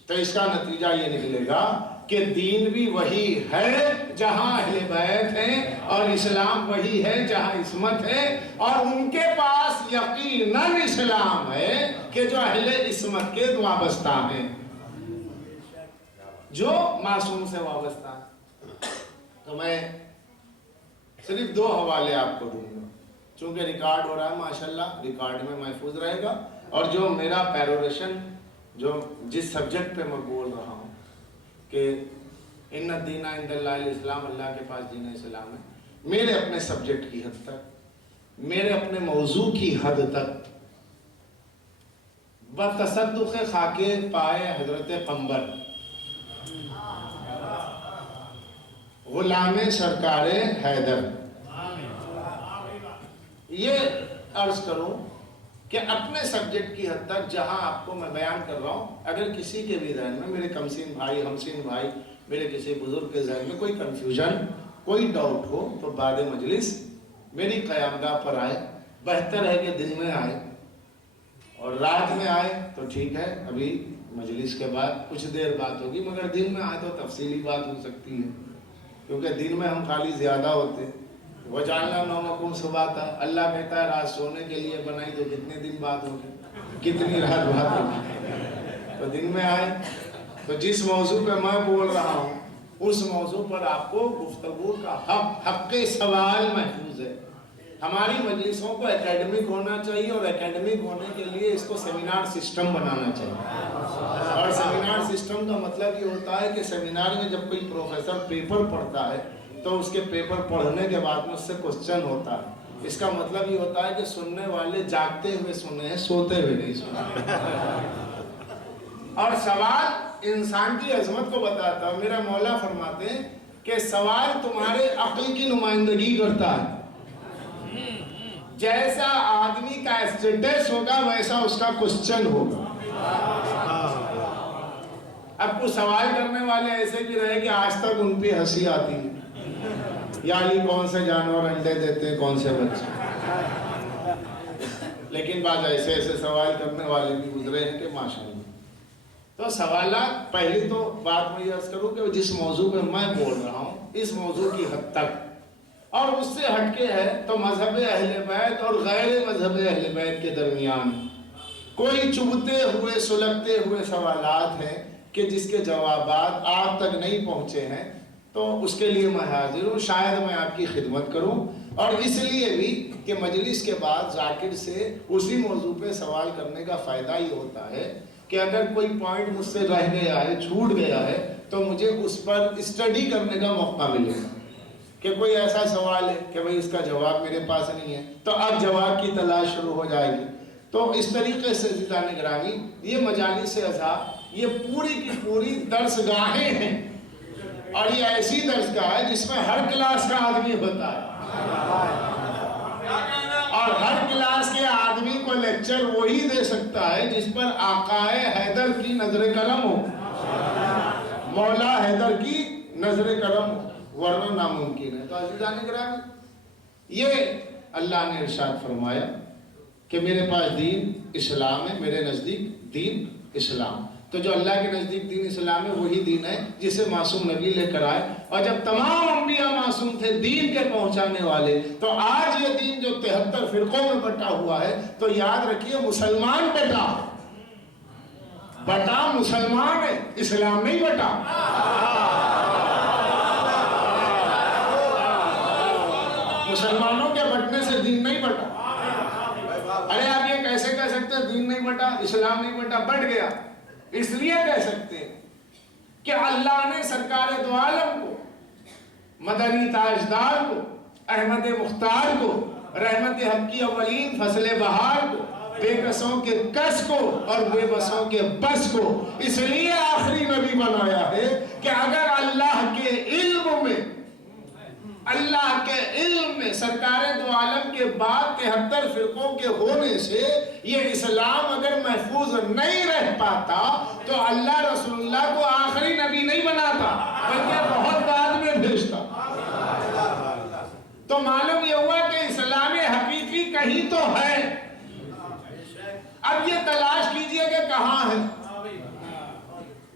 تو اس کا نتیجہ یہ نکلے گا کہ دین بھی وہی ہے جہاں اہل بیت ہیں، اور اسلام وہی ہے جہاں عصمت ہے، اور ان کے پاس یقیناً اسلام ہے کہ جو اہل عصمت کے وابستہ ہیں، جو معصوم سے وابستہ ہیں۔ تو میں صرف 2 حوالے آپ کو دوں گا، چونکہ ریکارڈ ہو رہا ہے ماشاءاللہ، ریکارڈ میں محفوظ رہے گا، اور جو میرا پیروریشن جو جس سبجیکٹ پہ میں بول رہا ہوں کہ ان الدین عند اللہ الاسلام، اللہ کے پاس دین اسلام ہے، میرے اپنے سبجیکٹ کی حد تک، میرے اپنے موضوع کی حد تک، بتصدق خاکے پائے حضرت قمبر غلام سرکار حیدر، یہ عرض کروں کہ اپنے سبجیکٹ کی حد تک جہاں آپ کو میں بیان کر رہا ہوں، اگر کسی کے بھی ذہن میں، میرے کمسین بھائی، ہمسین بھائی، میرے کسی بزرگ کے ذہن میں کوئی کنفیوژن، کوئی ڈاؤٹ ہو تو بعد مجلس میری قیامگاہ پر آئے، بہتر ہے کہ دن میں آئے، اور رات میں آئے تو ٹھیک ہے، ابھی مجلس کے بعد کچھ دیر بات ہوگی، مگر دن میں آئے تو تفصیلی بات ہو سکتی ہے، کیونکہ دن میں ہم خالی زیادہ ہوتے، وَجَعَلْنَا نَوْمَكُمْ سُبَاتًا، اللہ کہتا ہے رات سونے کے لیے بنائی، تو کتنے دن بات ہوگی، کتنی رات بات ہوگی، تو دن میں آئے، تو جس موضوع پہ میں بول رہا ہوں اس موضوع پر آپ کو گفتگو کا حق سوال محفوظ ہے۔ ہماری مجلسوں کو اکیڈمک ہونا چاہیے، اور اکیڈمک ہونے کے لیے اس کو سیمینار سسٹم بنانا چاہیے، اور سیمینار سسٹم کا مطلب یہ ہوتا ہے کہ سیمینار میں جب کوئی پروفیسر پیپر پڑھتا ہے تو اس کے پیپر پڑھنے کے بعد میں اس سے کوسچن ہوتا ہے، اس کا مطلب یہ ہوتا ہے کہ سننے والے جاگتے ہوئے سنے ہیں، سوتے ہوئے نہیں سنے، اور سوال انسان کی عظمت کو بتاتا ہے۔ میرا مولا فرماتے ہیں کہ سوال تمہارے عقل کی نمائندگی کرتا ہے، جیسا آدمی کا اسٹیٹس ہوگا ویسا اس کا کوسچن ہوگا۔ اب کچھ سوال کرنے والے ایسے بھی رہے کہ آج تک ان پہ ہنسی آتی ہے، یعنی کون سے جانور انڈے دیتے ہیں، کون سے بچے، لیکن بعض ایسے سوال کرنے والے بھی گزرے ہیں کہ ماشاءاللہ۔ تو سوالات، پہلی تو بات میں یہ عرض کروں کہ جس موضوع پہ میں بول رہا ہوں اس موضوع کی حد تک، اور اس سے ہٹ کے ہے تو مذہب اہل بیت اور غیر مذہب اہل بیت کے درمیان کوئی چبھتے ہوئے سلگتے ہوئے سوالات ہیں کہ جس کے جوابات آپ تک نہیں پہنچے ہیں، تو اس کے لیے میں حاضر ہوں، شاید میں آپ کی خدمت کروں، اور اس لیے بھی کہ مجلس کے بعد ذاکر سے اسی موضوع پہ سوال کرنے کا فائدہ یہ ہوتا ہے کہ اگر کوئی پوائنٹ مجھ سے رہ گیا ہے، چھوٹ گیا ہے، تو مجھے اس پر اسٹڈی کرنے کا موقع ملے گا کہ کوئی ایسا سوال ہے کہ بھئی اس کا جواب میرے پاس نہیں ہے، تو اب جواب کی تلاش شروع ہو جائے گی۔ تو اس طریقے سے عزیزان گرامی، یہ مجالس اعزاء یہ پوری کی پوری درس گاہیں ہیں، اور یہ ایسی درس گاہ ہے جس میں ہر کلاس کا آدمی ہوتا ہے، اور ہر کلاس کے آدمی کو لیکچر وہی دے سکتا ہے جس پر آقائے حیدر کی نظر کرم ہو، مولا حیدر کی نظر کرم ہو، ورنہ ناممکن ہے۔ تو عزیزان گرامی، یہ اللہ نے ارشاد فرمایا کہ میرے پاس دین اسلام ہے، میرے نزدیک دین اسلام، تو جو اللہ کے نزدیک دین اسلام ہے وہی دین ہے جسے معصوم نبی لے کر آئے، اور جب تمام انبیاء معصوم تھے دین کے پہنچانے والے، تو آج یہ دین جو 73 فرقوں میں بٹا ہوا ہے، تو یاد رکھیے مسلمان بٹا مسلمان ہے، اسلام نہیں بٹا۔ مسلمانوں کے بٹنے سے دین نہیں بٹا۔ ارے آپ یہ کیسے کہہ سکتے ہیں دین نہیں بٹا، اسلام نہیں بٹا؟ بٹ گیا۔ اس لیے کہہ سکتے ہیں کہ اللہ نے سرکار دو عالم کو، مدنی تاجدار کو، احمد مختار کو، رحمت حق کی اولین فصل بہار کو، بے کسوں کے کس کو اور بے بسوں کے بس کو اس لیے آخری نبی بنایا ہے کہ اگر اللہ کے علم میں سرکار دو عالم کے بعد 73 فرقوں کے ہونے سے یہ اسلام اگر محفوظ نہیں رہ پاتا تو اللہ رسول اللہ کو آخری نبی نہیں بناتا بلکہ بہت بعد میں بھیجتا۔ تو معلوم یہ ہوا کہ اسلام حقیقی کہیں تو ہے، اب یہ تلاش کیجئے کہ کہاں ہے۔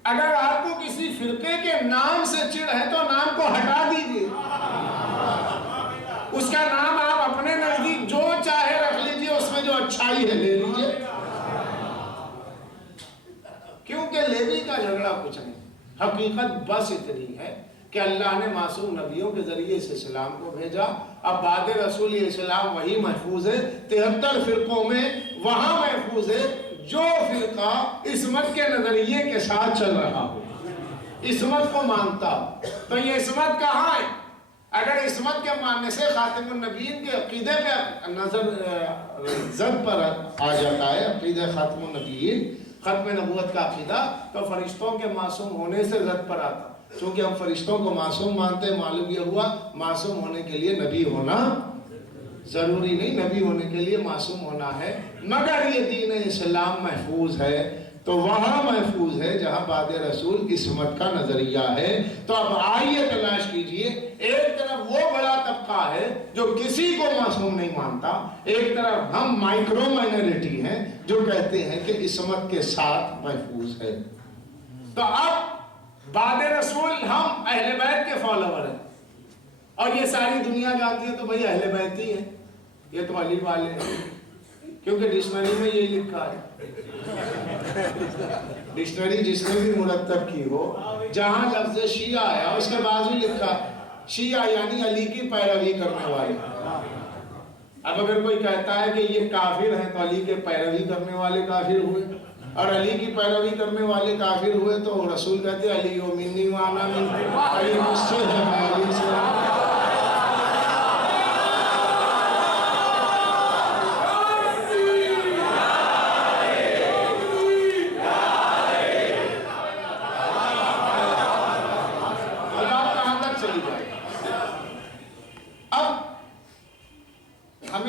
اگر آپ کو کسی فرقے کے نام سے چڑ ہے تو نام کو ہٹا دیجئے، اس کا نام آپ اپنے نزدیک جو چاہے رکھ لیجئے، اس میں جو اچھائی ہے لے لیجئے، کیونکہ لیوی کا جھگڑا کچھ نہیں، حقیقت بس اتنی ہے کہ اللہ نے معصوم نبیوں کے ذریعے اس اسلام کو بھیجا۔ اب بعد رسول یہ اسلام وہی محفوظ ہے، 73 فرقوں میں وہاں محفوظ ہے جو فرقہ عصمت کے نظریے کے ساتھ چل رہا ہو، عصمت کو مانتا ہو۔ تو یہ عصمت کہاں ہے؟ اگر عصمت کے ماننے سے خاتم النبیین کے عقیدے پہ نظر زد پر آ جاتا ہے، عقیدہ خاتم النبیین، ختم نبوت کا عقیدہ، تو فرشتوں کے معصوم ہونے سے زد پر آتا۔ چونکہ ہم فرشتوں کو معصوم مانتے ہیں، معلوم یہ ہوا معصوم ہونے کے لیے نبی ہونا ضروری نہیں، نبی ہونے کے لیے معصوم ہونا ہے، مگر یہ دین اسلام محفوظ ہے تو وہاں محفوظ ہے جہاں بعد رسول عصمت کا نظریہ ہے۔ تو اب آئیے تلاش کیجئے، ایک طرف وہ بڑا طبقہ ہے جو کسی کو معصوم نہیں مانتا، ایک طرف ہم مائکرو مائنورٹی ہیں جو کہتے ہیں کہ عصمت کے ساتھ محفوظ ہے۔ تو اب بعد رسول ہم اہل بیت کے فالوور ہیں، اور یہ ساری دنیا جانتی ہے تو بھئی اہل بیت ہی ہے، یہ تو علی والے ہیں، کیونکہ ڈکشنری میں یہی لکھا ہے۔ ڈکشنری جس نے بھی مرتب کی ہو، جہاں لفظ شیعہ آیا اس کے بعد بھی لکھا شیعہ یعنی علی کی پیروی کرنے والے۔ اب اگر کوئی کہتا ہے کہ یہ کافر ہیں تو علی کے پیروی کرنے والے کافر ہوئے، اور علی کی پیروی کرنے والے کافر ہوئے تو رسول کہتے ہیں علی و منی وانا منکم، علی مجھ سے ہے میں علی سے ہوں۔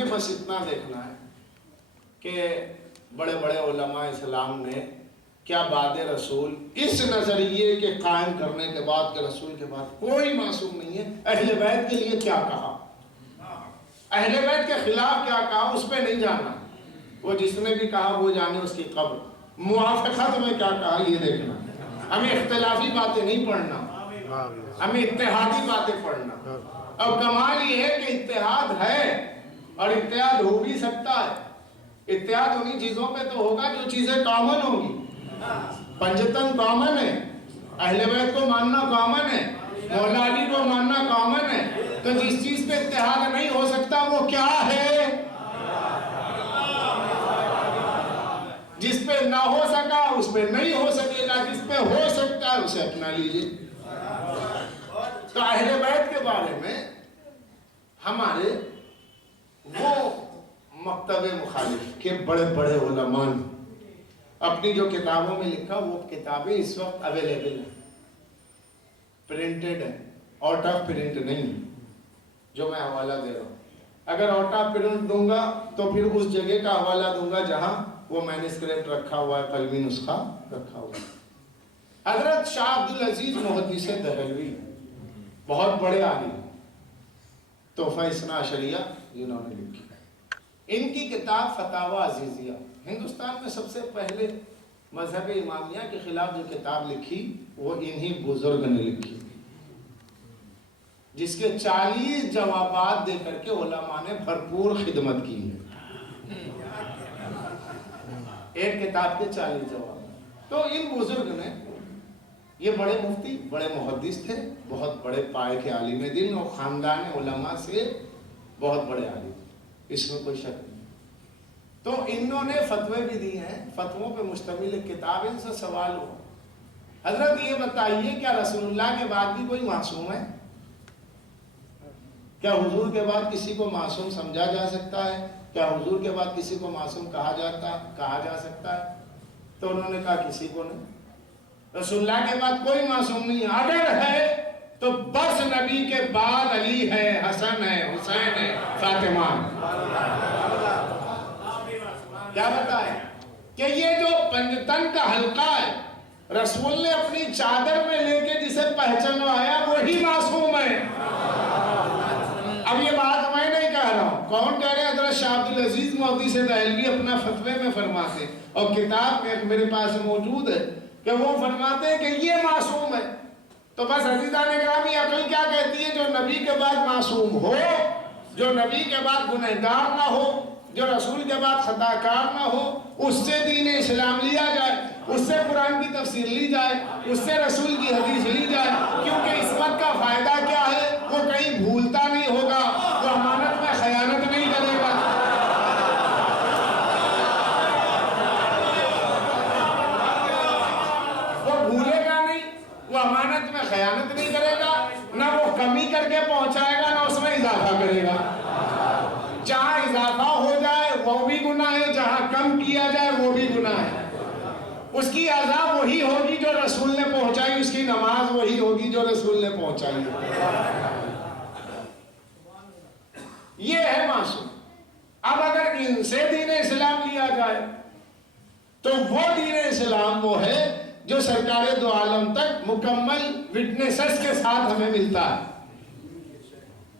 بس اتنا دیکھنا ہے کہ بڑے بڑے علماء اسلام نے کیا بعد رسول اس نظریے کے قائم کرنے کے بعد کہ رسول کے بعد کوئی معصوم نہیں ہے، اہل بیت کے لیے کیا کہا، اہل بیت کے خلاف کیا کہا، اس پہ نہیں جانا، وہ جس نے بھی کہا وہ جانے اس کی قبر۔ موافقت میں کیا کہا یہ دیکھنا، ہمیں اختلافی باتیں نہیں پڑھنا، ہمیں اتحادی باتیں پڑھنا۔ اب کمال یہ ہے کہ اتحاد ہے اور اتحاد ہو بھی سکتا ہے، اتحاد انہی چیزوں پہ تو ہوگا جو چیزیں کامن ہوگی۔ پنجتن کامن ہے، اہل بیت کو ماننا کامن ہے، مولا علی کو ماننا کامن ہے، تو جس چیز پہ اتحاد نہیں ہو سکتا وہ کیا ہے؟ جس پہ نہ ہو سکا اس پہ نہیں ہو سکے گا، جس پہ ہو سکتا ہے اسے اپنا لیجئے۔ تو اہل بیت کے بارے میں ہمارے وہ مکتب مخالف کے بڑے بڑے علماء نے اپنی جو کتابوں میں لکھا وہ کتابیں اس وقت اویلیبل ہیں، پرنٹڈ ہیں، آؤٹ آف پرنٹ نہیں جو میں حوالہ دے رہا ہوں۔ اگر آؤٹ آف پرنٹ دوں گا تو پھر اس جگہ کا حوالہ دوں گا جہاں وہ مینسکرپٹ رکھا ہوا ہے، قلمی نسخہ رکھا ہوا ہے۔ حضرت شاہ عبدالعزیز محدث دہلوی بہت بڑے عالم، تحفہ اثنا عشریہ جنہوں نے لکھی، ان کی کتاب فتاوی عزیزیہ، ہندوستان میں سب سے پہلے مذہب امامیہ کے خلاف جو کتاب لکھی وہ انہی بزرگ نے لکھی، جس کے 40 جوابات دے کر کے علماء نے بھرپور خدمت کی ہے، ایک کتاب کے 40 جواب۔ تو ان بزرگ نے، یہ بڑے مفتی، بڑے محدث تھے، بہت بڑے پائے کے عالم دین اور خاندان علماء سے بہت بڑے عالم، اس میں کوئی شک نہیں۔ تو انہوں نے فتوے بھی دی ہیں، فتووں پہ مشتمل ایک کتاب، ان سے سوال ہوا حضرت یہ بتائیے کیا رسول اللہ کے بعد بھی کوئی معصوم ہے؟ کیا حضور کے بعد کسی کو معصوم سمجھا جا سکتا ہے؟ کیا حضور کے بعد کسی کو معصوم کہا جا سکتا ہے؟ تو انہوں نے کہا کسی کو نہیں، رسول اللہ کے بعد کوئی معصوم نہیں ہے، اگر ہے تو بس نبی کے بعد علی ہے، حسن ہے، حسین ہے، فاطمہ ہے۔ کیا بتائیں کہ یہ جو پنجتن کا حلقہ ہے رسول نے اپنی چادر میں لے کے جسے پہچنوایا وہی معصوم ہے۔ اب یہ بات میں نہیں کہہ رہا ہوں، کون کہہ رہے ہیں؟ حضرت شاہ عبدالعزیز مودودی سے دہلوی اپنا فتوے میں فرماتے ہیں، اور کتاب میں میرے پاس موجود ہے کہ وہ فرماتے ہیں کہ یہ معصوم ہے۔ تو بس عزیزان گرامی، عقل کیا کہتی ہے؟ جو نبی کے بعد معصوم ہو، جو نبی کے بعد گنہگار نہ ہو، جو رسول کے بعد خطا کار نہ ہو، اس سے دین اسلام لیا جائے، اس سے قرآن کی تفسیر لی جائے، اس سے رسول کی حدیث لی جائے، کیونکہ عصمت کا فائدہ کیا ہے؟ وہ کہیں بھولتا نہیں ہوگا، وہ امانت میں خیانت نہیں کرے گا۔ وہ بھولے گا نہیں، وہ امانت میں خیانت نہیں کرے گا، نہ وہ کمی کر کے پہنچائے گا، نہ اس میں اضافہ کرے گا۔ جہاں اضافہ ہو جائے وہ بھی گناہ ہے، جہاں کم کیا جائے وہ بھی گناہ ہے۔ اس کی اذا وہی ہوگی جو رسول نے پہنچائی، اس کی نماز وہی ہوگی جو رسول نے پہنچائی۔ یہ ہے معصوم۔ اب اگر ان سے دین اسلام لیا جائے تو وہ دین اسلام وہ ہے جو سرکار دو عالم تک مکمل وٹنسز کے ساتھ ہمیں ملتا ہے۔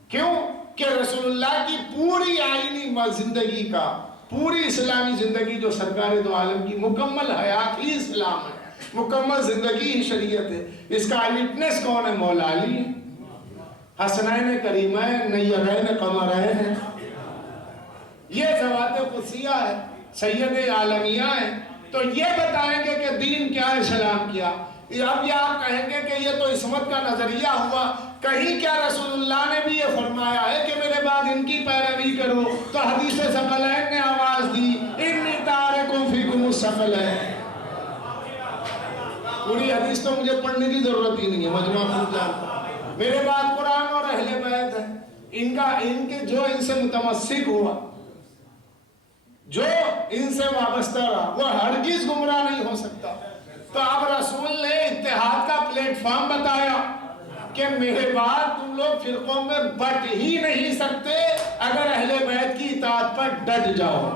کیوں کہ رسول اللہ کی پوری آئینی زندگی کا، پوری اسلامی زندگی جو سرکار دو عالم کی مکمل حیات ہی اسلام ہے، مکمل زندگی ہی شریعت ہے۔ اس کا وٹنس کون ہے؟ مولا علی ہے، حسنین کریمین، نیرین قمرین ہے، یہ ذوات قدسیہ ہے، سید عالمیہ ہے۔ تو یہ بتائیں گے کہ دین کیا ہے، اسلام کیا۔ اب یہ آپ کہیں گے کہ یہ تو عصمت کا نظریہ ہوا، کہیں کیا رسول اللہ نے بھی یہ فرمایا ہے کہ میرے بعد ان کی پیروی کرو؟ تو حدیث ثقلین نے آواز دی، انی تارکم فیکم الثقلین۔ پوری حدیث تو مجھے پڑھنے کی ضرورت ہی نہیں ہے، مجموعہ خود جانتا۔ میرے بعد قرآن اور اہل بیت ہے، ان کے جو ان سے متمسک ہوا، جو ان سے وابستہ رہا، وہ ہرگز گمراہ نہیں ہو سکتا۔ تو اب رسول نے اتحاد کا پلیٹ فارم بتایا کہ میرے بعد تم لوگ فرقوں میں بٹ ہی نہیں سکتے اگر اہل بیت کی اطاعت پر ڈٹ جاؤ۔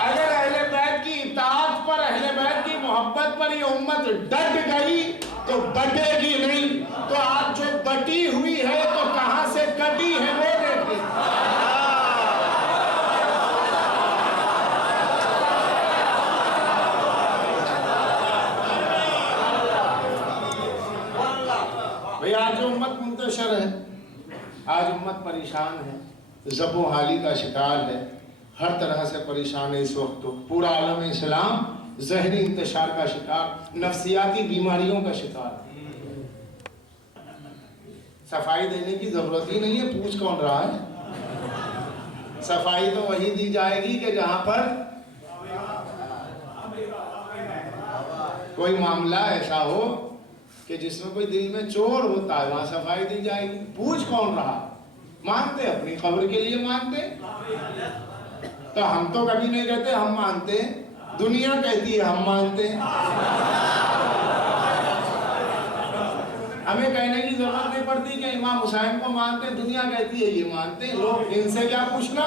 اگر اہل بیت کی اطاعت پر، اہل بیت کی محبت پر یہ امت ڈٹ گئی تو بٹے گی نہیں۔ تو آج جو بٹی ہوئی ہے تو کہاں سے کٹی ہے وہ دیکھیں۔ آج جو امت منتشر ہے، آج امت پریشان ہے، ذب و حالی کا شکار ہے، ہر طرح سے پریشان ہے۔ اس وقت تو پورا عالم اسلام ذہنی انتشار کا شکار، نفسیاتی بیماریوں کا شکار ہے۔ صفائی دینے کی ضرورت ہی نہیں ہے، پوچھ کون رہا ہے؟ صفائی تو وہی دی جائے گی کہ جہاں پر کوئی معاملہ ایسا ہو کہ جس میں کوئی دل میں چور ہوتا ہے، وہاں صفائی دی جائے گی۔ پوچھ کون رہا؟ مانتے اپنی قبر کے لیے مانتے، تو ہم تو کبھی نہیں کہتے ہم مانتے، دنیا کہتی ہے ہم مانتے۔ ہمیں کہنے کی ضرورت نہیں پڑتی کہ امام حسین کو مانتے، دنیا کہتی ہے یہ مانتے، لوگ ان سے کیا پوچھنا۔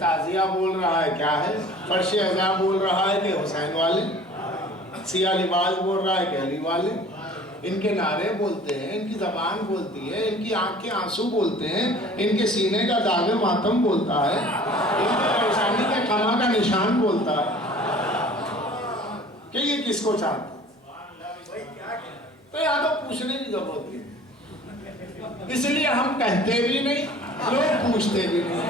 تعزیہ بول رہا ہے کیا ہے، فرش عزا بول رہا ہے کہ حسین والے، سیاہ لباس بول رہا ہے کہ علی والے۔ ان کے نعرے بولتے ہیں، ان کی زبان بولتی ہے، ان کی آنکھ کے آنسو بولتے ہیں، ان کے سینے کا داغ ماتم بولتا ہے، ان کی پریشانی کے کما کا نشان بولتا ہے کہ یہ کس کو چاہتا ہے۔ تو یہاں تو پوچھنے کی ضرورت نہیں۔ اس لیے ہم کہتے بھی نہیں، لوگ پوچھتے بھی نہیں۔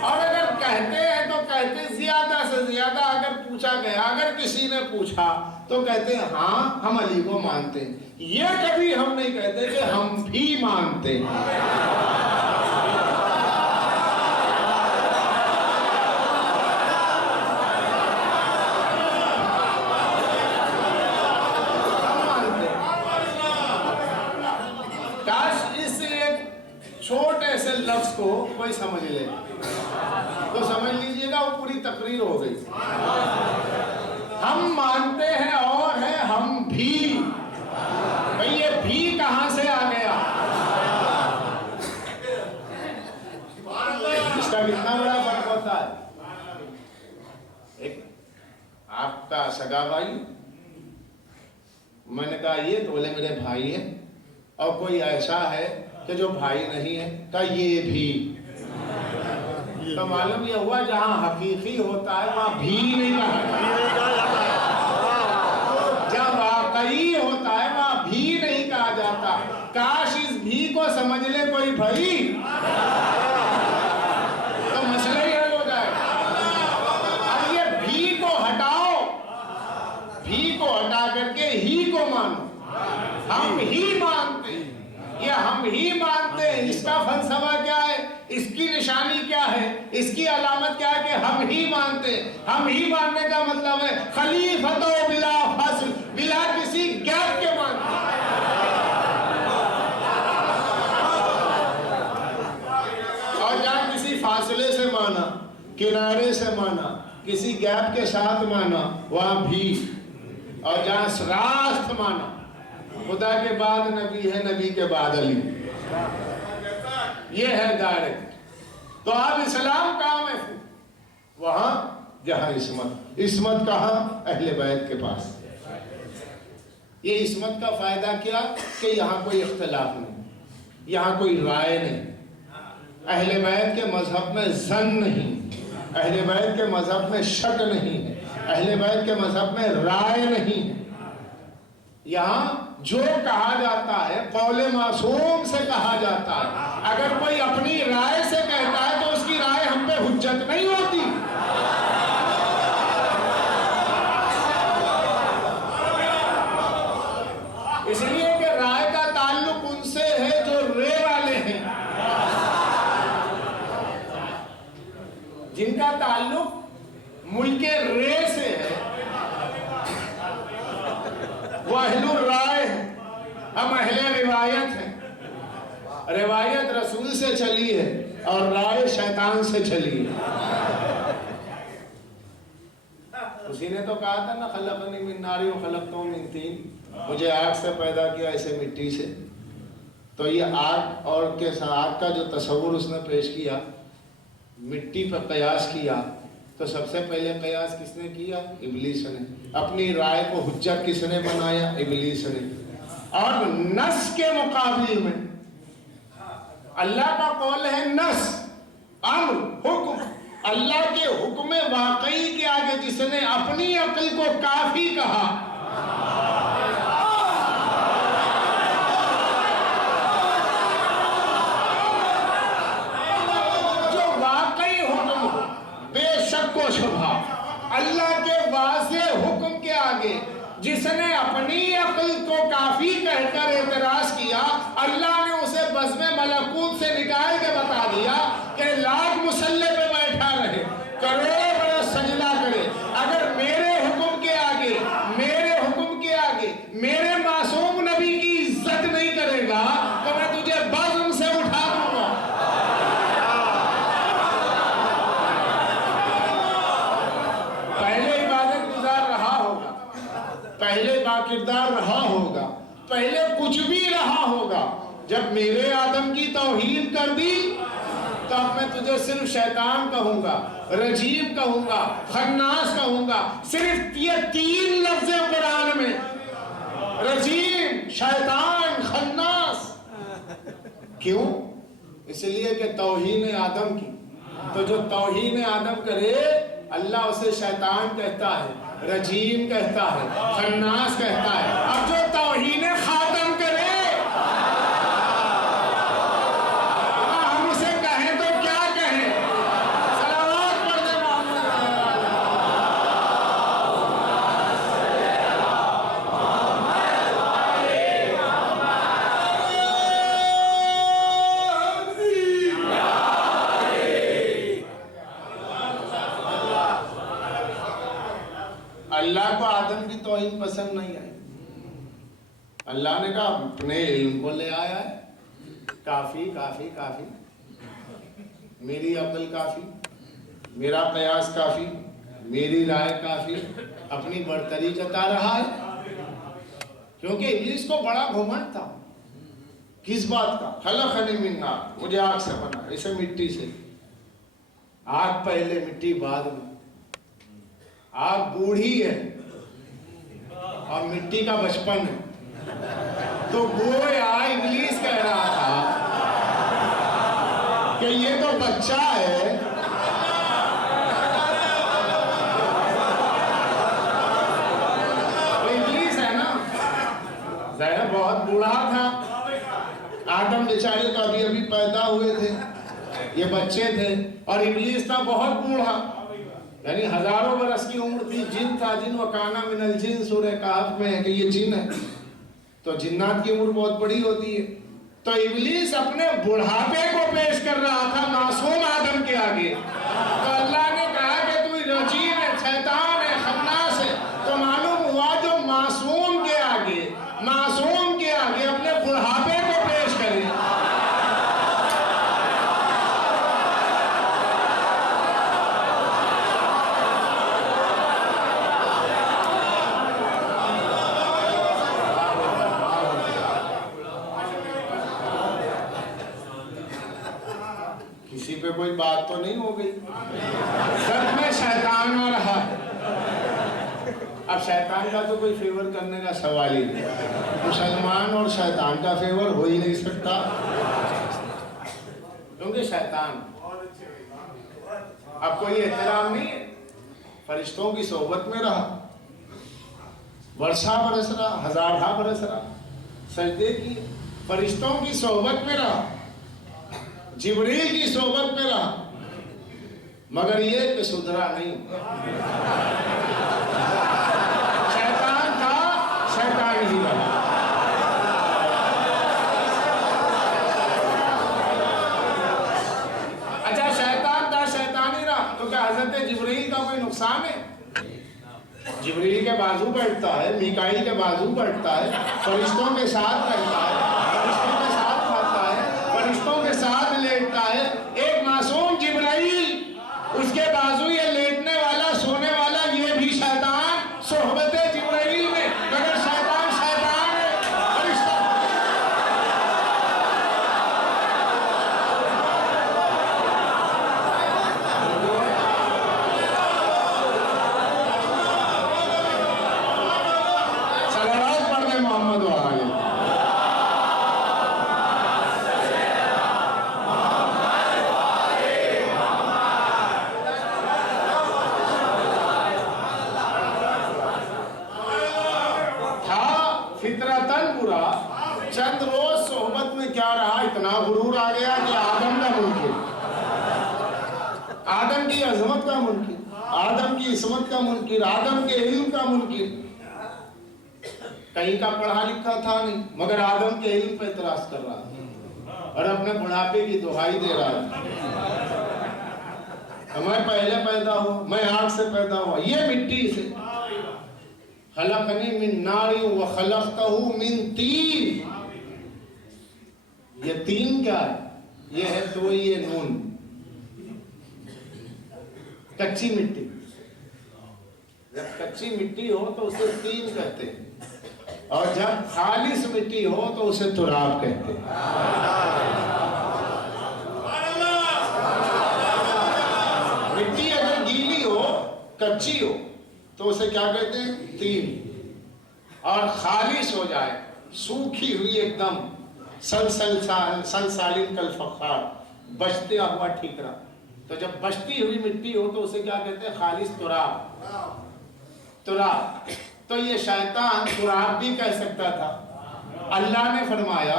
اور اگر کہتے ہیں تو کہتے زیادہ سے زیادہ، اگر پوچھا گیا، اگر کسی نے پوچھا تو کہتے ہیں ہاں ہم علی کو مانتے ہیں۔ یہ کبھی ہم نہیں کہتے کہ ہم بھی مانتے ہیں۔ چھوٹے سے لفظ کو کوئی سمجھ لے تو سمجھ لیجئے گا وہ پوری تقریر ہو گئی۔ ہم مانتے ہیں اور ہیں ہم بھی، بھئی یہ بھی کہاں سے آ گیا؟ اس کا کتنا بڑا فرق ہوتا ہے۔ ایک آپ کا سگا بھائی، میں نے کہا یہ تو بولے میرے بھائی ہیں، اور کوئی ایسا ہے کہ جو بھائی نہیں ہے، کہا یہ بھی۔ تو معلوم یہ ہوا جہاں حقیقی ہوتا ہے وہاں بھی نہیں کہا جاتا، جہاں واقعی ہوتا ہے وہاں بھی نہیں کہا جاتا۔ کاش اس بھی کو سمجھ لے کوئی بھائی تو مسئلہ ہی حل ہو جائے۔ اب یہ بھی کو ہٹاؤ، بھی کو ہٹا کر کے ہی کو مانو۔ ہم ہی مانتے ہیں، یہ ہم ہی مانتے ہیں، اس کا فلسفہ کیا ہے، اس کی نشانی کیا ہے، اس کی علامت کیا ہے کہ ہم ہی مانتے ہیں۔ ہم ہی ماننے کا مطلب ہے خلیفۃ و بلا فصل، بلا کسی گیپ کے مانتے ہیں۔ اور جہاں کسی فاصلے سے مانا، کنارے سے مانا، کسی گیپ کے ساتھ مانا، وہاں بھی۔ اور جہاں راست مانا، خدا کے بعد نبی ہے، نبی کے بعد علی، یہ ہے ڈائریکٹ۔ تو اب اسلام کہاں محفوظ؟ وہاں جہاں عصمت۔ عصمت کہاں؟ اہل بیت کے پاس۔ یہ عصمت کا فائدہ کیا کہ یہاں کوئی اختلاف نہیں، یہاں کوئی رائے نہیں، اہل بیت کے مذہب میں ظن نہیں، اہل بیت کے مذہب میں شک نہیں ہے، اہل بیت کے مذہب میں رائے نہیں ہے۔ یہاں جو کہا جاتا ہے قول معصوم سے کہا جاتا ہے۔ اگر کوئی اپنی رائے سے کہتا ہے تو اس کی رائے ہم پہ حجت نہیں ہوتی۔ اس لیے کہ رائے کا تعلق ان سے ہے جو رے والے ہیں، جن کا تعلق ملک رے سے ہے، وہ اہل الرائے ہیں۔ ہم اہل روایت ہیں، روایت رسول سے چلی ہے اور رائے شیطان سے چلی ہے۔ اسی نے تو کہا تھا نا خلقنی من نار و خلقتہ من طین، مجھے آگ سے پیدا کیا اسے مٹی سے۔ تو یہ آگ اور کے آگ کا جو تصور اس نے پیش کیا، مٹی پر قیاس کیا، تو سب سے پہلے قیاس کس نے کیا؟ ابلیس نے۔ اپنی رائے کو حجت کس نے بنایا؟ ابلیس نے۔ اور نص کے مقابل میں اللہ کا قول ہے نص، امر، حکم، اللہ کے حکم واقعی کے آگے جس نے اپنی عقل کو کافی کہا، جو واقعی حکم ہو بے شک و شبہ، اللہ کے واضح حکم کے آگے جس نے اپنی عقل کو کافی کہہ کر اعتراض کیا، اللہ نے اسے بزم ملکوت سے نکال کے بتا دیا کہ لاکھ مسلح پہ بیٹھا رہے، کروڑوں برس سجدہ کرے، اگر میرے حکم کے آگے، میرے حکم کے آگے میرے معصوم نبی کی عزت نہیں کرے گا تو میں تجھے بزم سے اٹھا دوں گا۔ پہلے عبادت گزار رہا ہوگا، پہلے باکردار رہا ہوگا، پہلے کچھ بھی رہا ہوگا، جب میرے آدم کی توہین کر دی تو اب میں تجھے صرف شیطان کہوں گا، رجیم کہوں گا، خناس کہوں گا۔ صرف یہ تین لفظ قرآن میں، رجیم، شیطان، خناس۔ کیوں؟ اس لیے کہ توہین آدم کی، تو جو توہین آدم کرے اللہ اسے شیطان کہتا ہے، رجیم کہتا ہے، خناس کہتا ہے. اب جو توہین خاتم کرے ہم اسے کہیں تو کیا کہیں؟ صلوات پڑھ دے محمد. اللہ کو آدم کی توہین پسند نہیں آئی. اللہ نے کہا اپنے علم کو لے آیا ہے، کافی کافی کافی، میری عقل کافی، میرا قیاس کافی، میری رائے کافی، اپنی برتری جتا رہا ہے. کیونکہ ابلیس کو بڑا گھمنڈ تھا. کس بات کا؟ خلقنی من نار، مجھے آگ سے بنا، اسے مٹی سے. آگ پہلے مٹی بعد میں. آگ بوڑھی ہے اور مٹی کا بچپن ہے. تو گویا ابلیس کہہ رہا تھا کہ یہ تو بچہ ہے، تو ابلیس ہے نا. ظاہر بہت بوڑھا تھا. آدم بیچارے تو ابھی ابھی پیدا ہوئے تھے، یہ بچے تھے. اور ابلیس تھا بہت بوڑھا، یعنی ہزاروں برس کی عمر تھی. جن تھا، جن وکانا من الجن، سورہ کہف میں ہے کہ یہ جن ہے. تو جنات کی عمر بہت بڑی ہوتی ہے. تو ابلیس اپنے بڑھاپے کو پیش کر رہا تھا معصوم آدم کے آگے. تو اللہ نے کہا کہ تو رجیم ہے، شیطان ہے، خناس ہے. تو معلوم ہوا جو معصوم کے آگے اپنے بڑھاپے کو پیش کرے. کسی پہ کوئی بات تو نہیں ہو گئی؟ سب میں شیطان آ رہا ہے. اب شیطان کا تو کوئی فیور کرنے کا سوال ہی نہیں. مسلمان اور شیطان کا فیور ہو ہی نہیں سکتا، کیونکہ شیطان اب کوئی احترام نہیں ہے. فرشتوں کی صحبت میں رہا، برسا برس رہا، ہزارہ برس رہا، سجدے کی. فرشتوں کی صحبت میں رہا، جبریل کی صحبت میں رہا، مگر یہ کہ سدھرا نہیں. شیطان تھا، شیطان ہی رہا. اچھا شیطان تھا، شیطان ہی رہا، تو کیا حضرت جبریل کا کوئی نقصان ہے؟ جبریل کے بازو بیٹھتا ہے، میکائیل کے بازو بیٹھتا ہے، فرشتوں کے ساتھ رہتا ہے، فرشتوں کے ساتھ کھاتا ہے، فرشتوں کے ساتھ لیٹتا ہے. ایک معصوم جبرائیل، اس کے بازو یہ لیٹنے والا، سونے والا، یہ بھی شیطان. صحبت جبرائیل میں، مگر شیطان شیطان ہے. فرشتہ صلوات پڑھ دے محمد و آلہ. فطرتاً برا، چند روز صحبت میں کیا رہا، اتنا غرور آ گیا کہ آدم کا منکر، آدم کی عظمت کا منکر، آدم کی عصمت کا منکر، آدم کے علم کا منکر. کہیں کا پڑھا لکھا تھا نہیں، مگر آدم کے علم پہ اعتراض کر رہا تھا اور اپنے بڑھاپے کی دہائی دے رہا تھا. میں پہلے پیدا ہوا، میں آگ سے پیدا ہوا، یہ مٹی سے. خلقنی من نار وخلقتہ من طین. یہ تین کیا ہے؟ یہ ہے تو یہ نون، کچی مٹی. جب کچی مٹی ہو تو اسے تین کہتے ہیں، اور جب خالص مٹی ہو تو اسے تراب کہتے ہیں. مٹی اگر گیلی ہو، کچی ہو، تو اسے کیا کہتے ہیں؟ تین. اور خالص ہو جائے، سوکھی ہوئی ایک دم، سلسالین کالفخار، بچتے ہوا ٹھیکرا، تو جب بچتی ہوئی مٹی ہو تو اسے کیا کہتے ہیں؟ خالص تراب. تراب، تو یہ شیطان تراب بھی کہہ سکتا تھا۔ اللہ نے فرمایا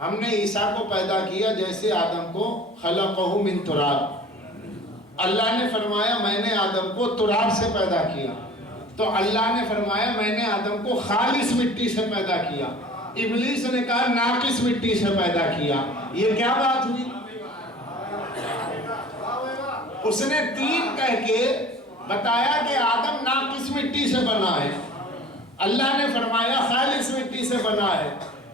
ہم نے عیسیٰ کو پیدا کیا جیسے آدم کو، خلقہ من تراب۔ اللہ نے فرمایا میں نے آدم کو تراب سے پیدا کیا، تو اللہ نے فرمایا میں نے آدم کو خالص مٹی سے پیدا کیا۔ ابلیس نے کہا ناقص مٹی سے پیدا کیا۔ یہ کیا بات ہوئی؟ اس نے 3 کہہ کے بتایا کہ آدم ناقص مٹی سے بنا ہے، اللہ نے فرمایا خالص مٹی سے بنا ہے۔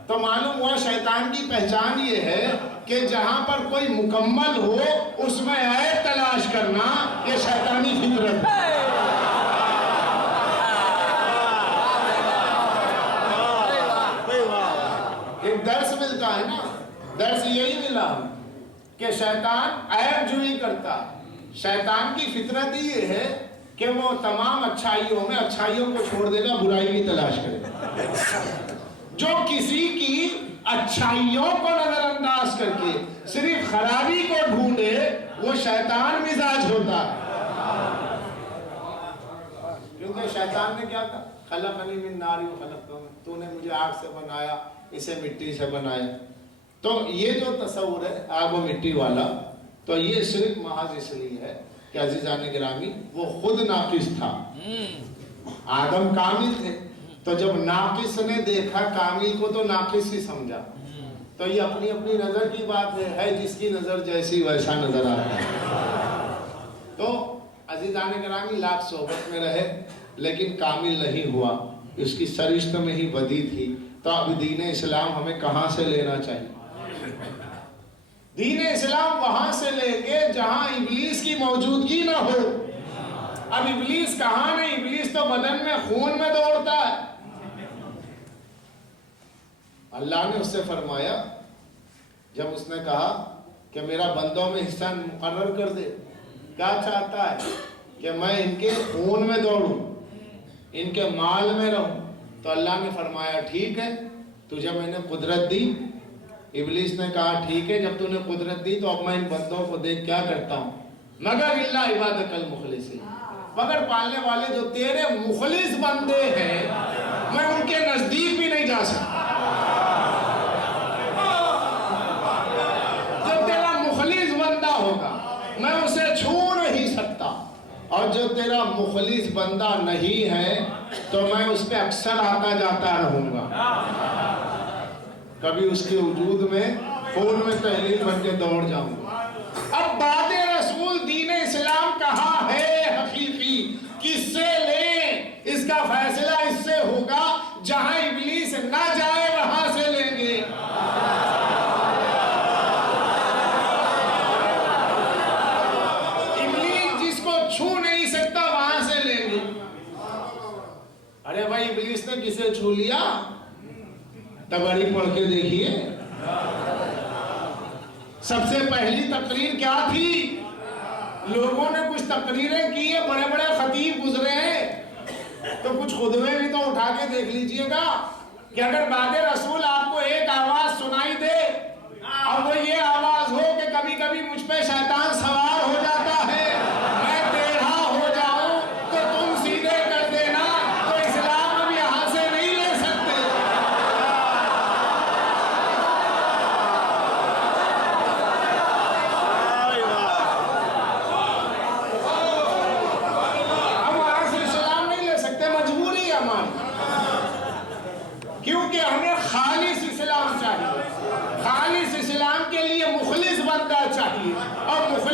تو معلوم ہوا شیطان کی پہچان یہ ہے کہ جہاں پر کوئی مکمل ہو اس میں عیب تلاش کرنا، یہ شیطانی فطرت ہے۔ ایک درس ملتا ہے نا، درس یہی ملا کہ شیطان عیب جوئی کرتا ہے۔ شیطان کی فطرت ہی یہ ہے کہ وہ تمام اچھائیوں میں اچھائیوں کو چھوڑ دے گا، برائی کی تلاش کرے گا۔ جو کسی کی اچھائیوں کو نظر انداز کر کے صرف خرابی کو ڈھونڈے وہ شیطان مزاج ہوتا ہے۔ کیونکہ شیطان نے کیا کہا؟ خلقنی من نار و خلقتہ، تو نے مجھے آگ سے بنایا، اسے مٹی سے بنایا۔ تو یہ جو تصور ہے آگ و مٹی والا، تو یہ صرف محض اس لیے ہے کہ عزیزان گرامی وہ خود ناقص تھا، آدم کامل تھے، تو جب ناقص نے دیکھا کامل کو تو ناقص ہی سمجھا۔ تو یہ اپنی اپنی نظر کی بات ہے جس کی نظر جیسی ویسا نظر آتا ہے۔ تو عزیزان گرامی لاکھ صحبت میں رہے لیکن کامل نہیں ہوا، اس کی سرشت میں ہی بدی تھی۔ تو اب دین اسلام ہمیں کہاں سے لینا چاہیے؟ دین اسلام وہاں سے لیں گے جہاں ابلیس کی موجودگی نہ ہو۔ اب ابلیس کہاں نہیں، ابلیس تو بدن میں خون میں دوڑتا ہے۔ اللہ نے اس سے فرمایا جب اس نے کہا کہ میرا بندوں میں حصہ مقرر کر دے، کیا چاہتا ہے کہ میں ان کے خون میں دوڑوں، ان کے مال میں رہوں، تو اللہ نے فرمایا ٹھیک ہے، تجھے میں نے قدرت دی۔ ابلیس نے کہا ٹھیک ہے، جب تو نے قدرت دی تو اب میں ان بندوں کو دیکھ کیا کرتا ہوں، مگر اللہ عبادک المخلصین، مگر پالنے والے جو تیرے مخلص بندے ہیں میں ان کے نزدیک بھی نہیں جا سکتا۔ جو تیرا مخلص بندہ ہوگا میں اسے چھو نہیں سکتا، اور جو تیرا مخلص بندہ نہیں ہے تو میں اس پہ اکثر آتا جاتا رہوں گا، کبھی اس کے وجود میں فون میں تحلیل بن کے دوڑ جاؤں گا۔ اب بعد رسول دین اسلام کہاں ہے حقیقی، کس سے لیں؟ اس کا فیصلہ اس سے ہوگا جہاں ابلیس نہ جائے وہاں سے لیں گے۔ ابلیس جس کو چھو نہیں سکتا وہاں سے لیں گے۔ ارے بھائی ابلیس نے کسے چھو لیا؟ تبری پڑھ کے دیکھیے، سب سے پہلی تقریر کیا تھی؟ لوگوں نے کچھ تقریریں کی ہیں، بڑے بڑے خطیب گزرے ہیں، تو کچھ خطبے بھی تو اٹھا کے دیکھ لیجئے گا کہ اگر بعد رسول آپ کو ایک آواز سنائی دے اور وہ یہ آواز ہو کہ کبھی کبھی مجھ پہ شیطان سوار ہو جاتا ہے، میں ٹیڑھا ہو جاؤں تو تم سیدھے کر دینا، تو اسلام اب یہاں سے نہیں لے سکتے۔ اب وہاں سے اسلام نہیں لے سکتے، مجبوری ہے ہماری، کیونکہ ہمیں خالص اسلام چاہیے۔ خالص اسلام کے لیے مخلص بندہ چاہیے، اور مخلص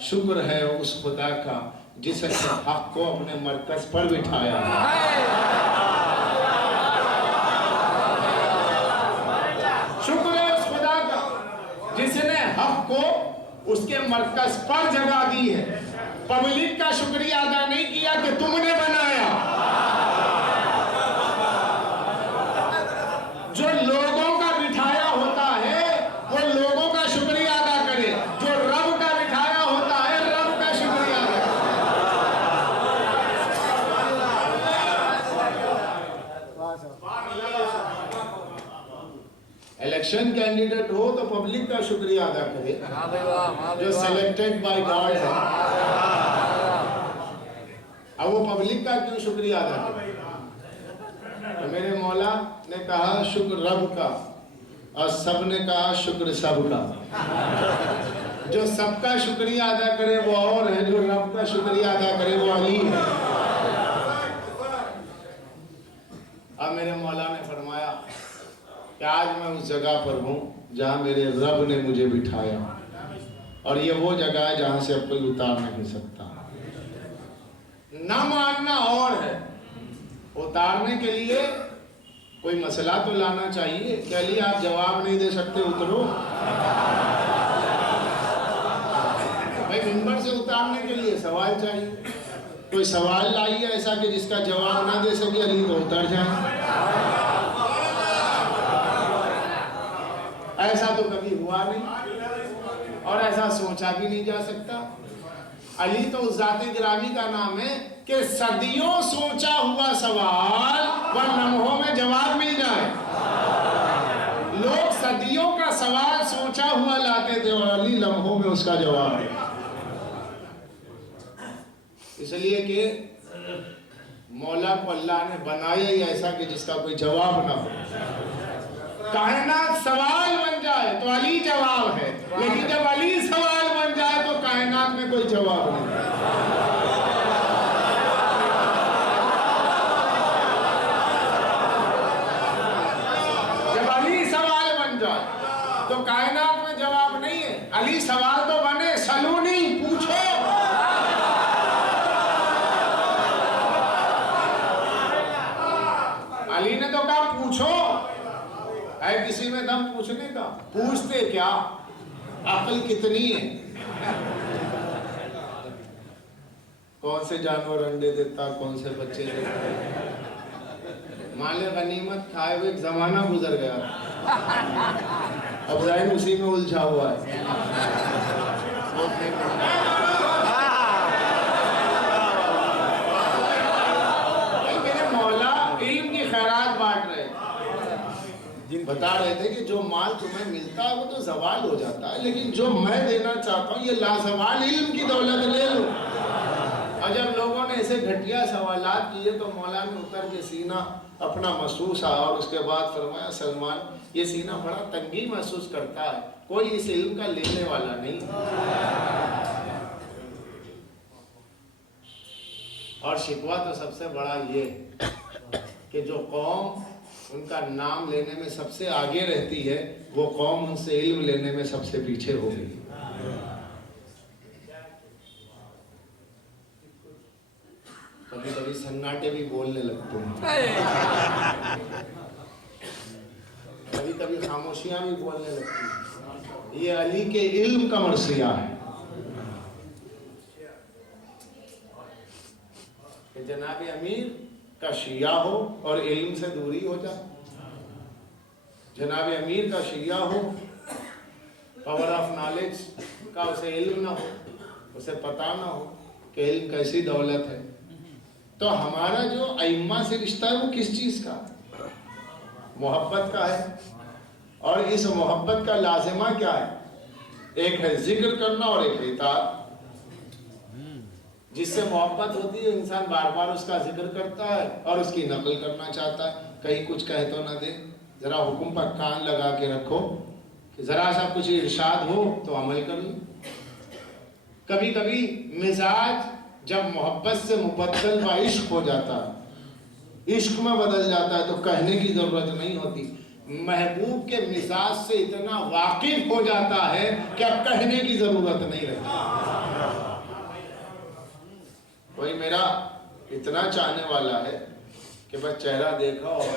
شکر ہے اس خدا کا جس نے حق کو اپنے مرکز پر بٹھایا. شکر ہے اس خدا کا جس نے حق کو اس کے مرکز پر جگہ دی ہے. پبلک کا شکریہ ادا نہیں کیا کہ تم نے بنایا. جو لوگوں کا بٹھایا ہوتا ہے وہ لوگوں کا شکریہ ادا کرے. جو رب کا بٹھایا ہوتا ہے رب کا شکریہ ادا کرے. الیکشن کینڈیڈیٹ ہو تو پبلک کا شکریہ ادا کرے جو سلیکٹڈ بائی گاڈ ہے. اب وہ پبلک کا کیوں شکریہ ادا کرے؟ تو میرے مولا نے کہا شکر رب کا اور سب نے کہا شکر سب کا. جو سب کا شکریہ ادا کرے وہ اور ہے, جو رب کا شکریہ ادا کرے وہ علی ہے. اب میرے مولا نے فرمایا کہ آج میں اس جگہ پر ہوں جہاں میرے رب نے مجھے بٹھایا, اور یہ وہ جگہ ہے جہاں سے اب کوئی اتار نہیں سکتا. نہ ماننا اور ہے, اتارنے کے لیے کوئی مسئلہ تو لانا چاہیے کہ علی آپ جواب نہیں دے سکتے اترو. بھائی منبر سے اتارنے کے لیے سوال چاہیے. کوئی سوال لائیے ایسا کہ جس کا جواب نہ دے سکے علی تو اتر جائیں. ایسا تو کبھی ہوا نہیں اور ایسا سوچا بھی نہیں جا سکتا. علی تو اس ذات گرامی کا نام ہے کہ صدیوں سوچا ہوا سوال وہ لمحوں میں جواب مل جائے. لوگ صدیوں کا سوال سوچا ہوا لاتے تھے اور علی لمحوں میں اس کا جواب ہے. اس لیے کہ مولا کو اللہ نے بنایا ہی ایسا کہ جس کا کوئی جواب نہ ہو. کائنات سوال بن جائے تو علی جواب ہے, لیکن جب علی سوال بن جائے تو کائنات میں کوئی جواب نہیں. جب علی سوال بن جائے تو کائنات میں جواب نہیں ہے. علی سوال تو بنے, سلو نہیں, پوچھو. علی نے تو کہا پوچھو. ہے کسی میں دم پوچھنے کا؟ پوچھتے کیا؟ عقل کتنی ہے؟ کون سے جانور انڈے دیتا, کون سے بچے دیتا. مال غنیمت کھائے ہوئے ایک زمانہ گزر گیا, اب ذہن اسی میں الجھا ہوا ہے. میرے مولا علم کی خیرات بانٹ رہے, بتا رہے تھے کہ جو مال تمہیں ملتا ہے وہ تو زوال ہو جاتا ہے, لیکن جو میں دینا چاہتا ہوں یہ لازوال علم کی دولت لے لو. اور جب لوگوں نے ایسے گھٹیا سوالات کیے تو مولا نے اتر کے سینہ اپنا محسوس آیا اور اس کے بعد فرمایا سلمان یہ سینہ بڑا تنگی محسوس کرتا ہے, کوئی اس علم کا لینے والا نہیں. اور شکوہ تو سب سے بڑا یہ کہ جو قوم ان کا نام لینے میں سب سے آگے رہتی ہے وہ قوم ان سے علم لینے میں سب سے پیچھے ہو گئی. کبھی کبھی سناٹے بھی بولنے لگتے ہیں, کبھی کبھی خاموشیاں بھی بولنے لگتی ہیں. یہ علی کے علم کا مرثیہ ہے کہ جناب امیر کا شیعہ ہو اور علم سے دوری ہو جائے. جناب امیر کا شیعہ ہو, پاور آف نالج کا اسے علم نہ ہو, اسے پتہ نہ ہو کہ علم کیسی دولت ہے. تو ہمارا جو ائمہ سے رشتہ ہے وہ کس چیز کا؟ محبت کا ہے. اور اس محبت کا لازمہ کیا ہے؟ ایک ہے ذکر کرنا اور ایک ہے اطاعت. جس سے محبت ہوتی ہے انسان بار بار اس کا ذکر کرتا ہے اور اس کی نقل کرنا چاہتا ہے. کہیں کچھ کہہ تو نہ دے, ذرا حکم پر کان لگا کے رکھو کہ ذرا سا کچھ ارشاد ہو تو عمل کر لو. کبھی کبھی مزاج جب محبت سے مبدل و عشق ہو جاتا ہے, عشق میں بدل جاتا ہے تو کہنے کی ضرورت نہیں ہوتی. محبوب کے مزاج سے اتنا واقف ہو جاتا ہے کہ اب کہنے کی ضرورت نہیں رہتی. کوئی میرا اتنا چاہنے والا ہے کہ بس چہرہ دیکھا اور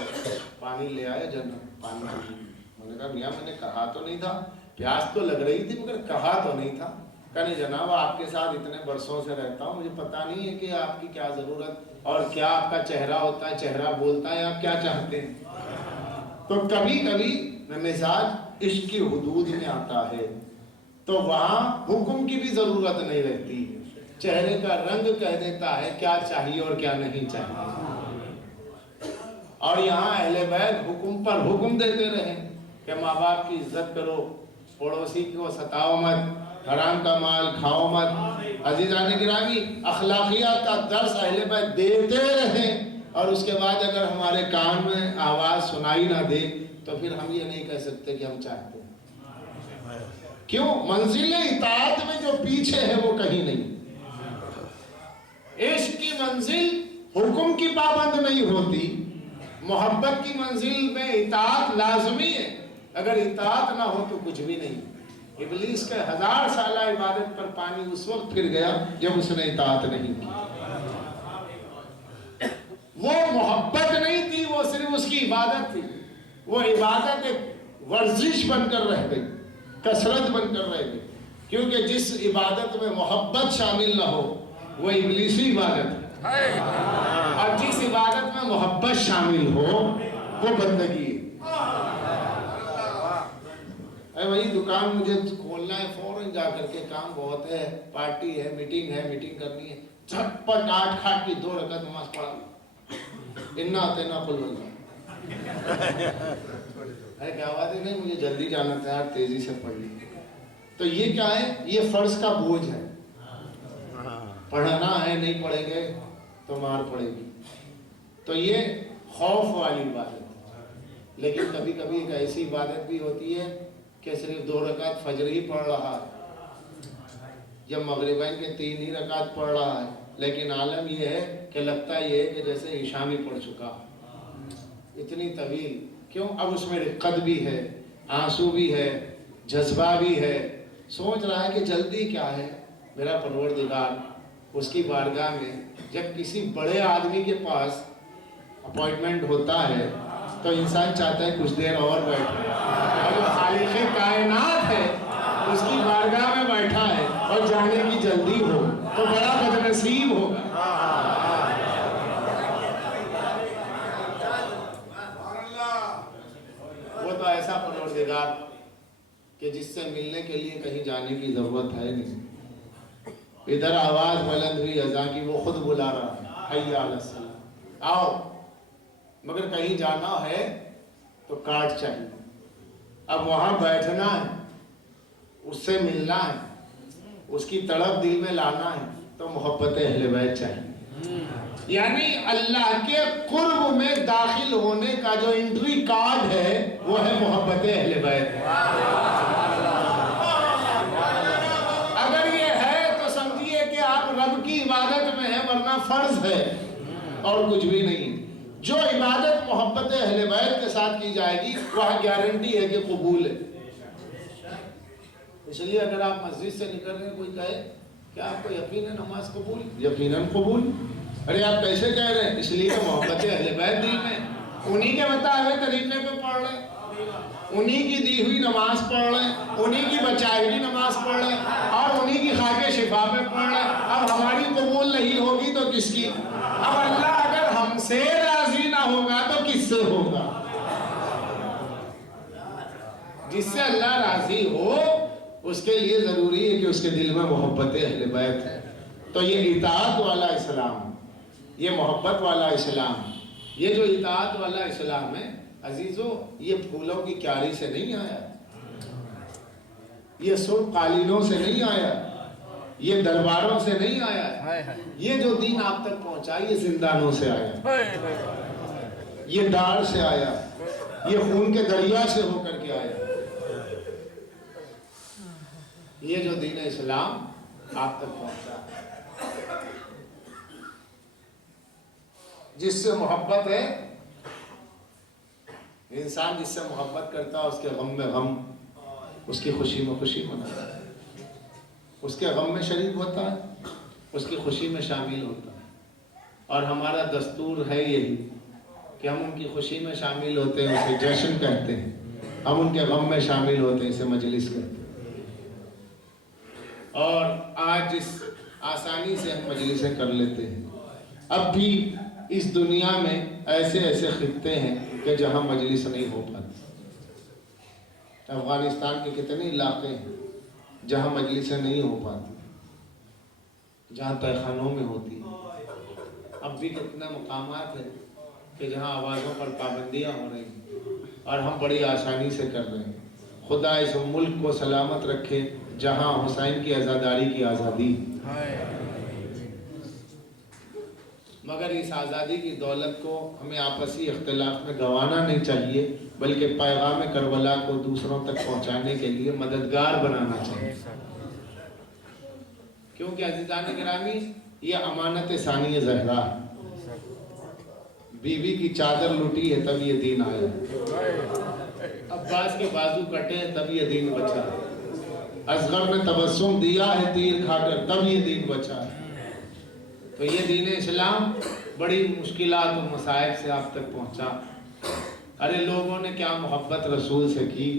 پانی لے آئے جناب پانی. میں نے کہا میاں میں نے کہا تو نہیں تھا, پیاس تو لگ رہی تھی مگر کہا تو نہیں تھا. کہنے جناب آپ کے ساتھ اتنے برسوں سے رہتا ہوں, مجھے پتا نہیں ہے کہ آپ کی کیا ضرورت اور کیا آپ کا چہرہ ہوتا ہے, چہرہ بولتا ہے, آپ کیا چاہتے ہیں. تو کبھی کبھی مزاج عشق کی حدود میں آتا ہے تو وہاں حکم کی بھی ضرورت نہیں رہتی, چہرے کا رنگ کہہ دیتا ہے کیا چاہیے اور کیا نہیں چاہیے. اور یہاں اہل بیت حکم پر حکم دیتے رہے کہ ماں باپ کی عزت کرو, پڑوسی کو ستاؤ مت, حرام کا مال کھاؤ مت. عزیزان گرامی, اخلاقیات کا درس اہل بیت دیتے رہیں اور اس کے بعد اگر ہمارے کان میں آواز سنائی نہ دے تو پھر ہم یہ نہیں کہہ سکتے کہ ہم چاہتے ہیں. کیوں؟ منزل اطاعت میں جو پیچھے ہے وہ کہیں نہیں. عشق کی منزل حکم کی پابند نہیں ہوتی, محبت کی منزل میں اطاعت لازمی ہے, اگر اطاعت نہ ہو تو کچھ بھی نہیں. ابلیس کے 1000 سالہ عبادت پر پانی اس وقت پھر گیا جب اس نے اطاعت نہیں کی. وہ محبت نہیں تھی, وہ صرف اس کی عبادت تھی. وہ عبادت ایک ورزش بن کر رہ گئی, کثرت بن کر رہ گئی, کیونکہ جس عبادت میں محبت شامل نہ ہو وہ ابلیسی عبادت ہے, اور جس عبادت میں محبت شامل ہو وہ بندگی ہے. اے بھائی دکان مجھے کھولنا ہے, فوراً جا کر کے کام بہت ہے, پارٹی ہے, میٹنگ کرنی ہے, جھٹپٹ 8 کھاٹ کی 2 رکعت نماز پڑھا, انا اتنا قل اللہ. ارے کیا بات ہے, نہیں مجھے جلدی جانا تھا یار, تیزی سے پڑھ لی. تو یہ کیا ہے؟ یہ فرض کا بوجھ ہے. پڑھنا ہے, نہیں پڑھیں گے تو مار پڑے گی. تو یہ خوف والی عبادت ہے. لیکن کبھی کبھی ایک ایسی عبادت بھی ہوتی ہے کہ صرف 2 رکعت فجر ہی پڑھ رہا ہے, جب مغربین کے 3 ہی رکعت پڑھ رہا ہے, لیکن عالم یہ ہے کہ لگتا یہ ہے کہ جیسے عشاء میں پڑھ چکا. اتنی طویل کیوں؟ اب اس میں رقت بھی ہے, آنسو بھی ہے, جذبہ بھی ہے. سوچ رہا ہے کہ جلدی کیا ہے, میرا پروردگار اس کی بارگاہ میں جب کسی بڑے آدمی کے پاس اپوائنٹمنٹ ہوتا ہے تو انسان چاہتا ہے کچھ دیر اور بیٹھے, اور جو خالق کائنات ہے اس کی بارگاہ میں بیٹھا ہے اور جانے کی جلدی ہو تو بڑا بدنصیب ہوگا. وہ تو ایسا پروردگار کہ جس سے ملنے کے لیے کہیں جانے کی ضرورت ہے نہیں. ادھر آواز بلند ہوئی اذان کی, وہ خود بلا رہا ہے, حی علی الصلاۃ, آؤ. مگر کہیں جانا ہے تو کارڈ چاہیے. اب وہاں بیٹھنا ہے, اس سے ملنا ہے, اس کی تڑپ دل میں لانا ہے تو محبت اہل بیت چاہیے. یعنی اللہ کے قرب میں داخل ہونے کا جو انٹری کارڈ ہے وہ ہے محبت اہل بیت. اگر یہ ہے تو سمجھیے کہ آپ رب کی عبادت میں ہیں, ورنہ فرض ہے اور کچھ بھی نہیں. جو عبادت محبت اہل بیت کے ساتھ کی جائے گی وہاں گارنٹی ہے کہ قبول ہے. اس لیے اگر آپ مسجد سے نکل رہے ہیں, کوئی کہے کہ آپ کو یقین ہے نماز قبول, یقیناً قبول. ارے آپ کیسے کہہ رہے ہیں؟ اس لیے کہ محبت اہل بیت دل میں, انہی کے بتائے ہوئے طریقے پہ پڑھ رہے ہیں, انہی کی دی ہوئی نماز پڑھ رہے ہیں, انہی کی بچائی ہوئی نماز پڑھ رہے ہیں, اور انہی کی خاک شفا پہ پڑھ رہے ہیں. اب ہماری قبول نہیں ہوگی تو کس کی؟ اب اللہ اگر ہم سے راضی نہ ہوگا تو کس سے ہوگا؟ جس سے اللہ راضی ہو اس کے لیے ضروری ہے کہ اس کے دل میں محبت اہل بیت ہے. تو یہ اطاعت والا اسلام, یہ محبت والا اسلام, یہ جو اطاعت والا اسلام ہے عزیزو, یہ پھولوں کی کیاری سے نہیں آیا, یہ سرخ قالینوں سے نہیں آیا, یہ درباروں سے نہیں آیا. یہ جو دین آپ تک پہنچا یہ زندانوں سے آیا, یہ دار سے آیا, یہ خون کے دریا سے ہو کر کے آیا. یہ جو دین اسلام آپ تک پہنچا, جس سے محبت ہے, انسان جس سے محبت کرتا ہے اس کے غم میں غم, اس کی خوشی میں خوشی مناتا ہے. اس کے غم میں شریک ہوتا ہے، اس کی خوشی میں شامل ہوتا ہے. اور ہمارا دستور ہے یہی کہ ہم ان کی خوشی میں شامل ہوتے ہیں، اسے جشن کہتے ہیں. ہم ان کے غم میں شامل ہوتے ہیں، اسے مجلس کہتے ہیں. اور آج جس آسانی سے ہم مجلسیں کر لیتے ہیں، اب بھی اس دنیا میں ایسے ایسے خطے ہیں کہ جہاں مجلس نہیں ہو پاتی. افغانستان کے کتنے علاقے ہیں جہاں مجلسیں نہیں ہو پاتی، جہاں تہخانوں میں ہوتی. اب بھی کتنے مقامات ہیں کہ جہاں آوازوں پر پابندیاں ہو رہی ہیں اور ہم بڑی آسانی سے کر رہے ہیں. خدا اس ملک کو سلامت رکھے جہاں حسین کی عزاداری کی آزادی. مگر اس آزادی کی دولت کو ہمیں آپسی اختلاف میں گنوانا نہیں چاہیے، بلکہ پیغام کربلا کو دوسروں تک پہنچانے کے لیے مددگار بنانا چاہیے. کیونکہ عزیزان گرامی، یہ امانت ثانی زہرا ہے. بیوی کی چادر لٹی ہے تب یہ دین آیا، عباس کے بازو کٹے ہیں تب یہ دین بچا، اصغر نے تبسم دیا ہے تیر کھا کر تب یہ دین بچا ہے. تو یہ دین اسلام بڑی مشکلات اور مصائب سے آپ تک پہنچا. ارے لوگوں نے کیا محبت رسول سے کی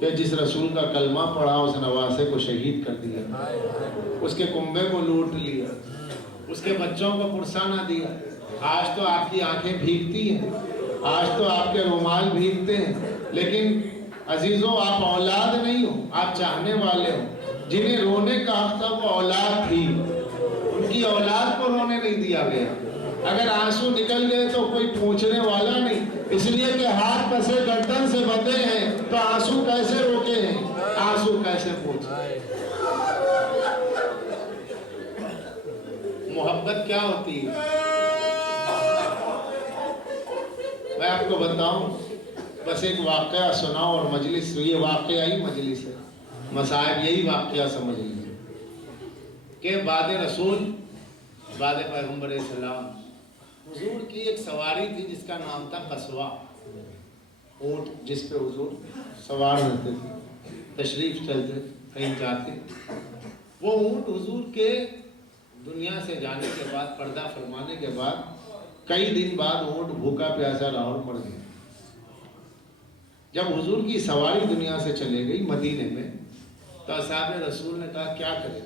کہ جس رسول کا کلمہ پڑھا اس نواسے کو شہید کر دیا، اس کے کنبے کو لوٹ لیا، اس کے بچوں کو پرسہ نہ دیا. آج تو آپ کی آنکھیں بھیگتی ہیں، آج تو آپ کے رومال بھیگتے ہیں، لیکن عزیزوں آپ اولاد نہیں ہو، آپ چاہنے والے ہو. جنہیں رونے کا حق تھا وہ اولاد تھی، ان کی اولاد کو رونے نہیں دیا گیا. اگر آنسو نکل گئے تو کوئی پوچھنے والا نہیں، اس لیے کہ ہاتھ پسے گردن سے بندھے ہیں تو آنسو کیسے روکے ہیں، آنسو کیسے پوچھے. محبت کیا ہوتی ہے میں آپ کو بتاؤں. بس ایک واقعہ سناؤ اور مجلس، یہ واقعہ ہی مجلس ہے. مصائب یہی واقعہ سمجھ لیجیے کہ بعد رسول، بعد پیغمبر اسلام، حضور کی ایک سواری تھی جس کا نام تھا قصوہ، اونٹ جس پہ حضور سوار ہوتے تھے، تشریف چلتے کہیں جاتے. وہ اونٹ حضور کے دنیا سے جانے کے بعد، پردہ فرمانے کے بعد کئی دن بعد اونٹ بھوکا پیاسا رہا اور مر گیا. جب حضور کی سواری دنیا سے چلے گئی مدینے میں تو اصحاب رسول نے کہا کیا کریں.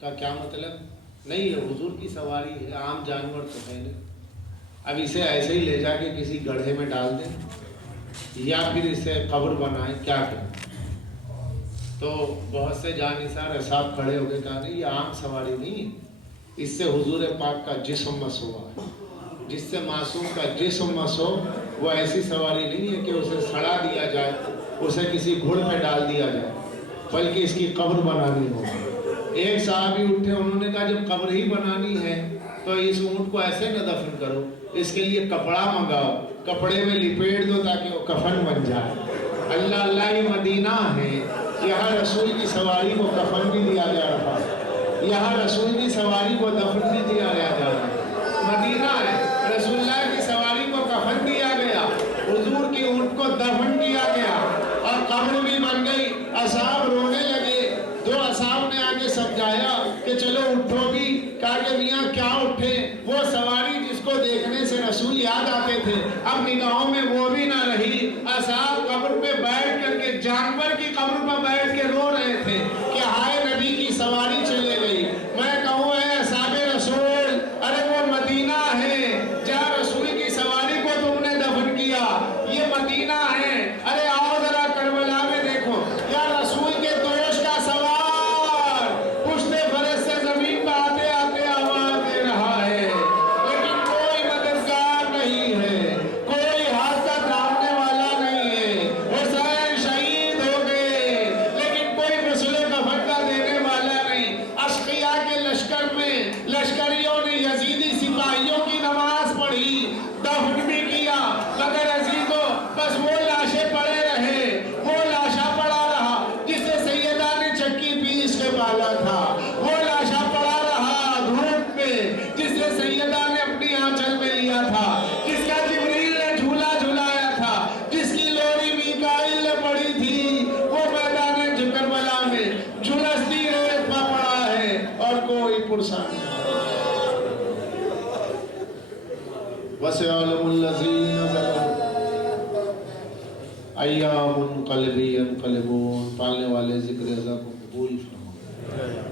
کہا کیا مطلب؟ نہیں ہے حضور کی سواری ہے، عام جانور تو ہے نہیں، اب اسے ایسے ہی لے جا کے کسی گڑھے میں ڈال دیں یا پھر اسے قبر بنائیں، کیا کریں. تو بہت سے جانثار اصحاب کھڑے ہو گئے، کہا نہیں یہ عام سواری نہیں ہے، اس سے حضور پاک کا جسم مسوا ہے. جس سے معصوم کا جسم مسو وہ ایسی سواری نہیں ہے کہ اسے سڑا دیا جائے، اسے کسی گھڑ پہ ڈال دیا جائے، بلکہ اس کی قبر بنانی ہوگی. ایک صحابی اٹھے، انہوں نے کہا جب قبر ہی بنانی ہے تو اس اونٹ کو ایسے نہ دفن کرو، اس کے لیے کپڑا منگاؤ، کپڑے میں لپیٹ دو تاکہ وہ کفن بن جائے. اللہ اللہ یہ مدینہ ہے، یہاں رسول کی سواری کو کفن بھی دیا جا رہا ہے، یہاں رسول کی سواری کو دفن بھی دیا جا رہا ہے. مدینہ ہے، رسول اللہ کی سواری کو کفن دیا گیا، حضور کی اونٹ کو دفن کیا گیا اور قبر بھی بن گئی. اصحاب رونے لگے. جو اصحاب نے آگے سمجھایا کہ چلو اٹھو بھی، کہا کہ میاں کیا اٹھے، وہ سواری جس کو دیکھنے سے رسول یاد آتے تھے اب نگاہوں میں وہ بھی نہ رہی. اصحاب قبر پہ بیٹھ کر کے، جانور کی قبر پہ بیٹھ کے رو رہے تھے کہ ہائے نبی کی سواری چلے گئی. میں کہوں اے اصحاب رسول، ارے وہ مدینہ ہے جہاں رسول کی سواری کو تم نے دفن کیا، یہ مدینہ ہے. ارے آؤ ذرا کربلا میں دیکھو، یا رسول کے دوش کا سوار پشت فرس سے زمین پہ آتے آتے آواز دے رہا ہے، لیکن کوئی مددگار نہیں ہے، کوئی ہاتھ کا پرسانی وَسَيَعْلَمُ الَّذِينَ ظَلَمُوا ایام قلبی ينقلبون. پالنے والے ذکر ازا کو قبول فرما.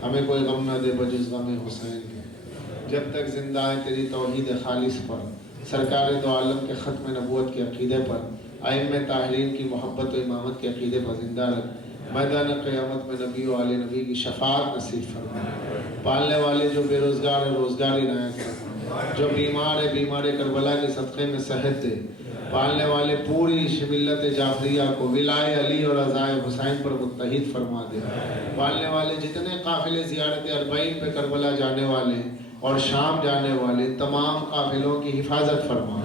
ہمیں کوئی غم نہ دے بجز غم حسین کے. جب تک زندہ ہے تیری توحید خالص پر، سرکار دو عالم کے ختم نبوت کے عقیدے پر، ائمہ طاہرین کی محبت و امامت کے عقیدے پر زندہ رکھ. میدان قیامت میں نبی و آل نبی کی شفاعت نصیب فرما. پالنے والے جو بے روزگار ہے روزگاری عنایت کر. جو بیمار ہے بیمار کربلا کے صدقے میں صحت دے. پالنے والے پوری ملت جعفریہ کو ولائے علی اور عزائے حسین پر متحد فرما دے. پالنے والے جتنے قافلے زیارت اربعین پہ کربلا جانے والے اور شام جانے والے تمام قافلوں کی حفاظت فرما.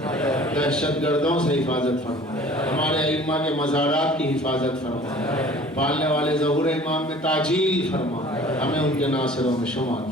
دہشت گردوں سے حفاظت فرما. ہمارے ائمہ کے مزارات کی حفاظت فرما. پالنے والے ظہور امام میں تاجیل فرما. ہمیں ان کے ناصروں میں شمار.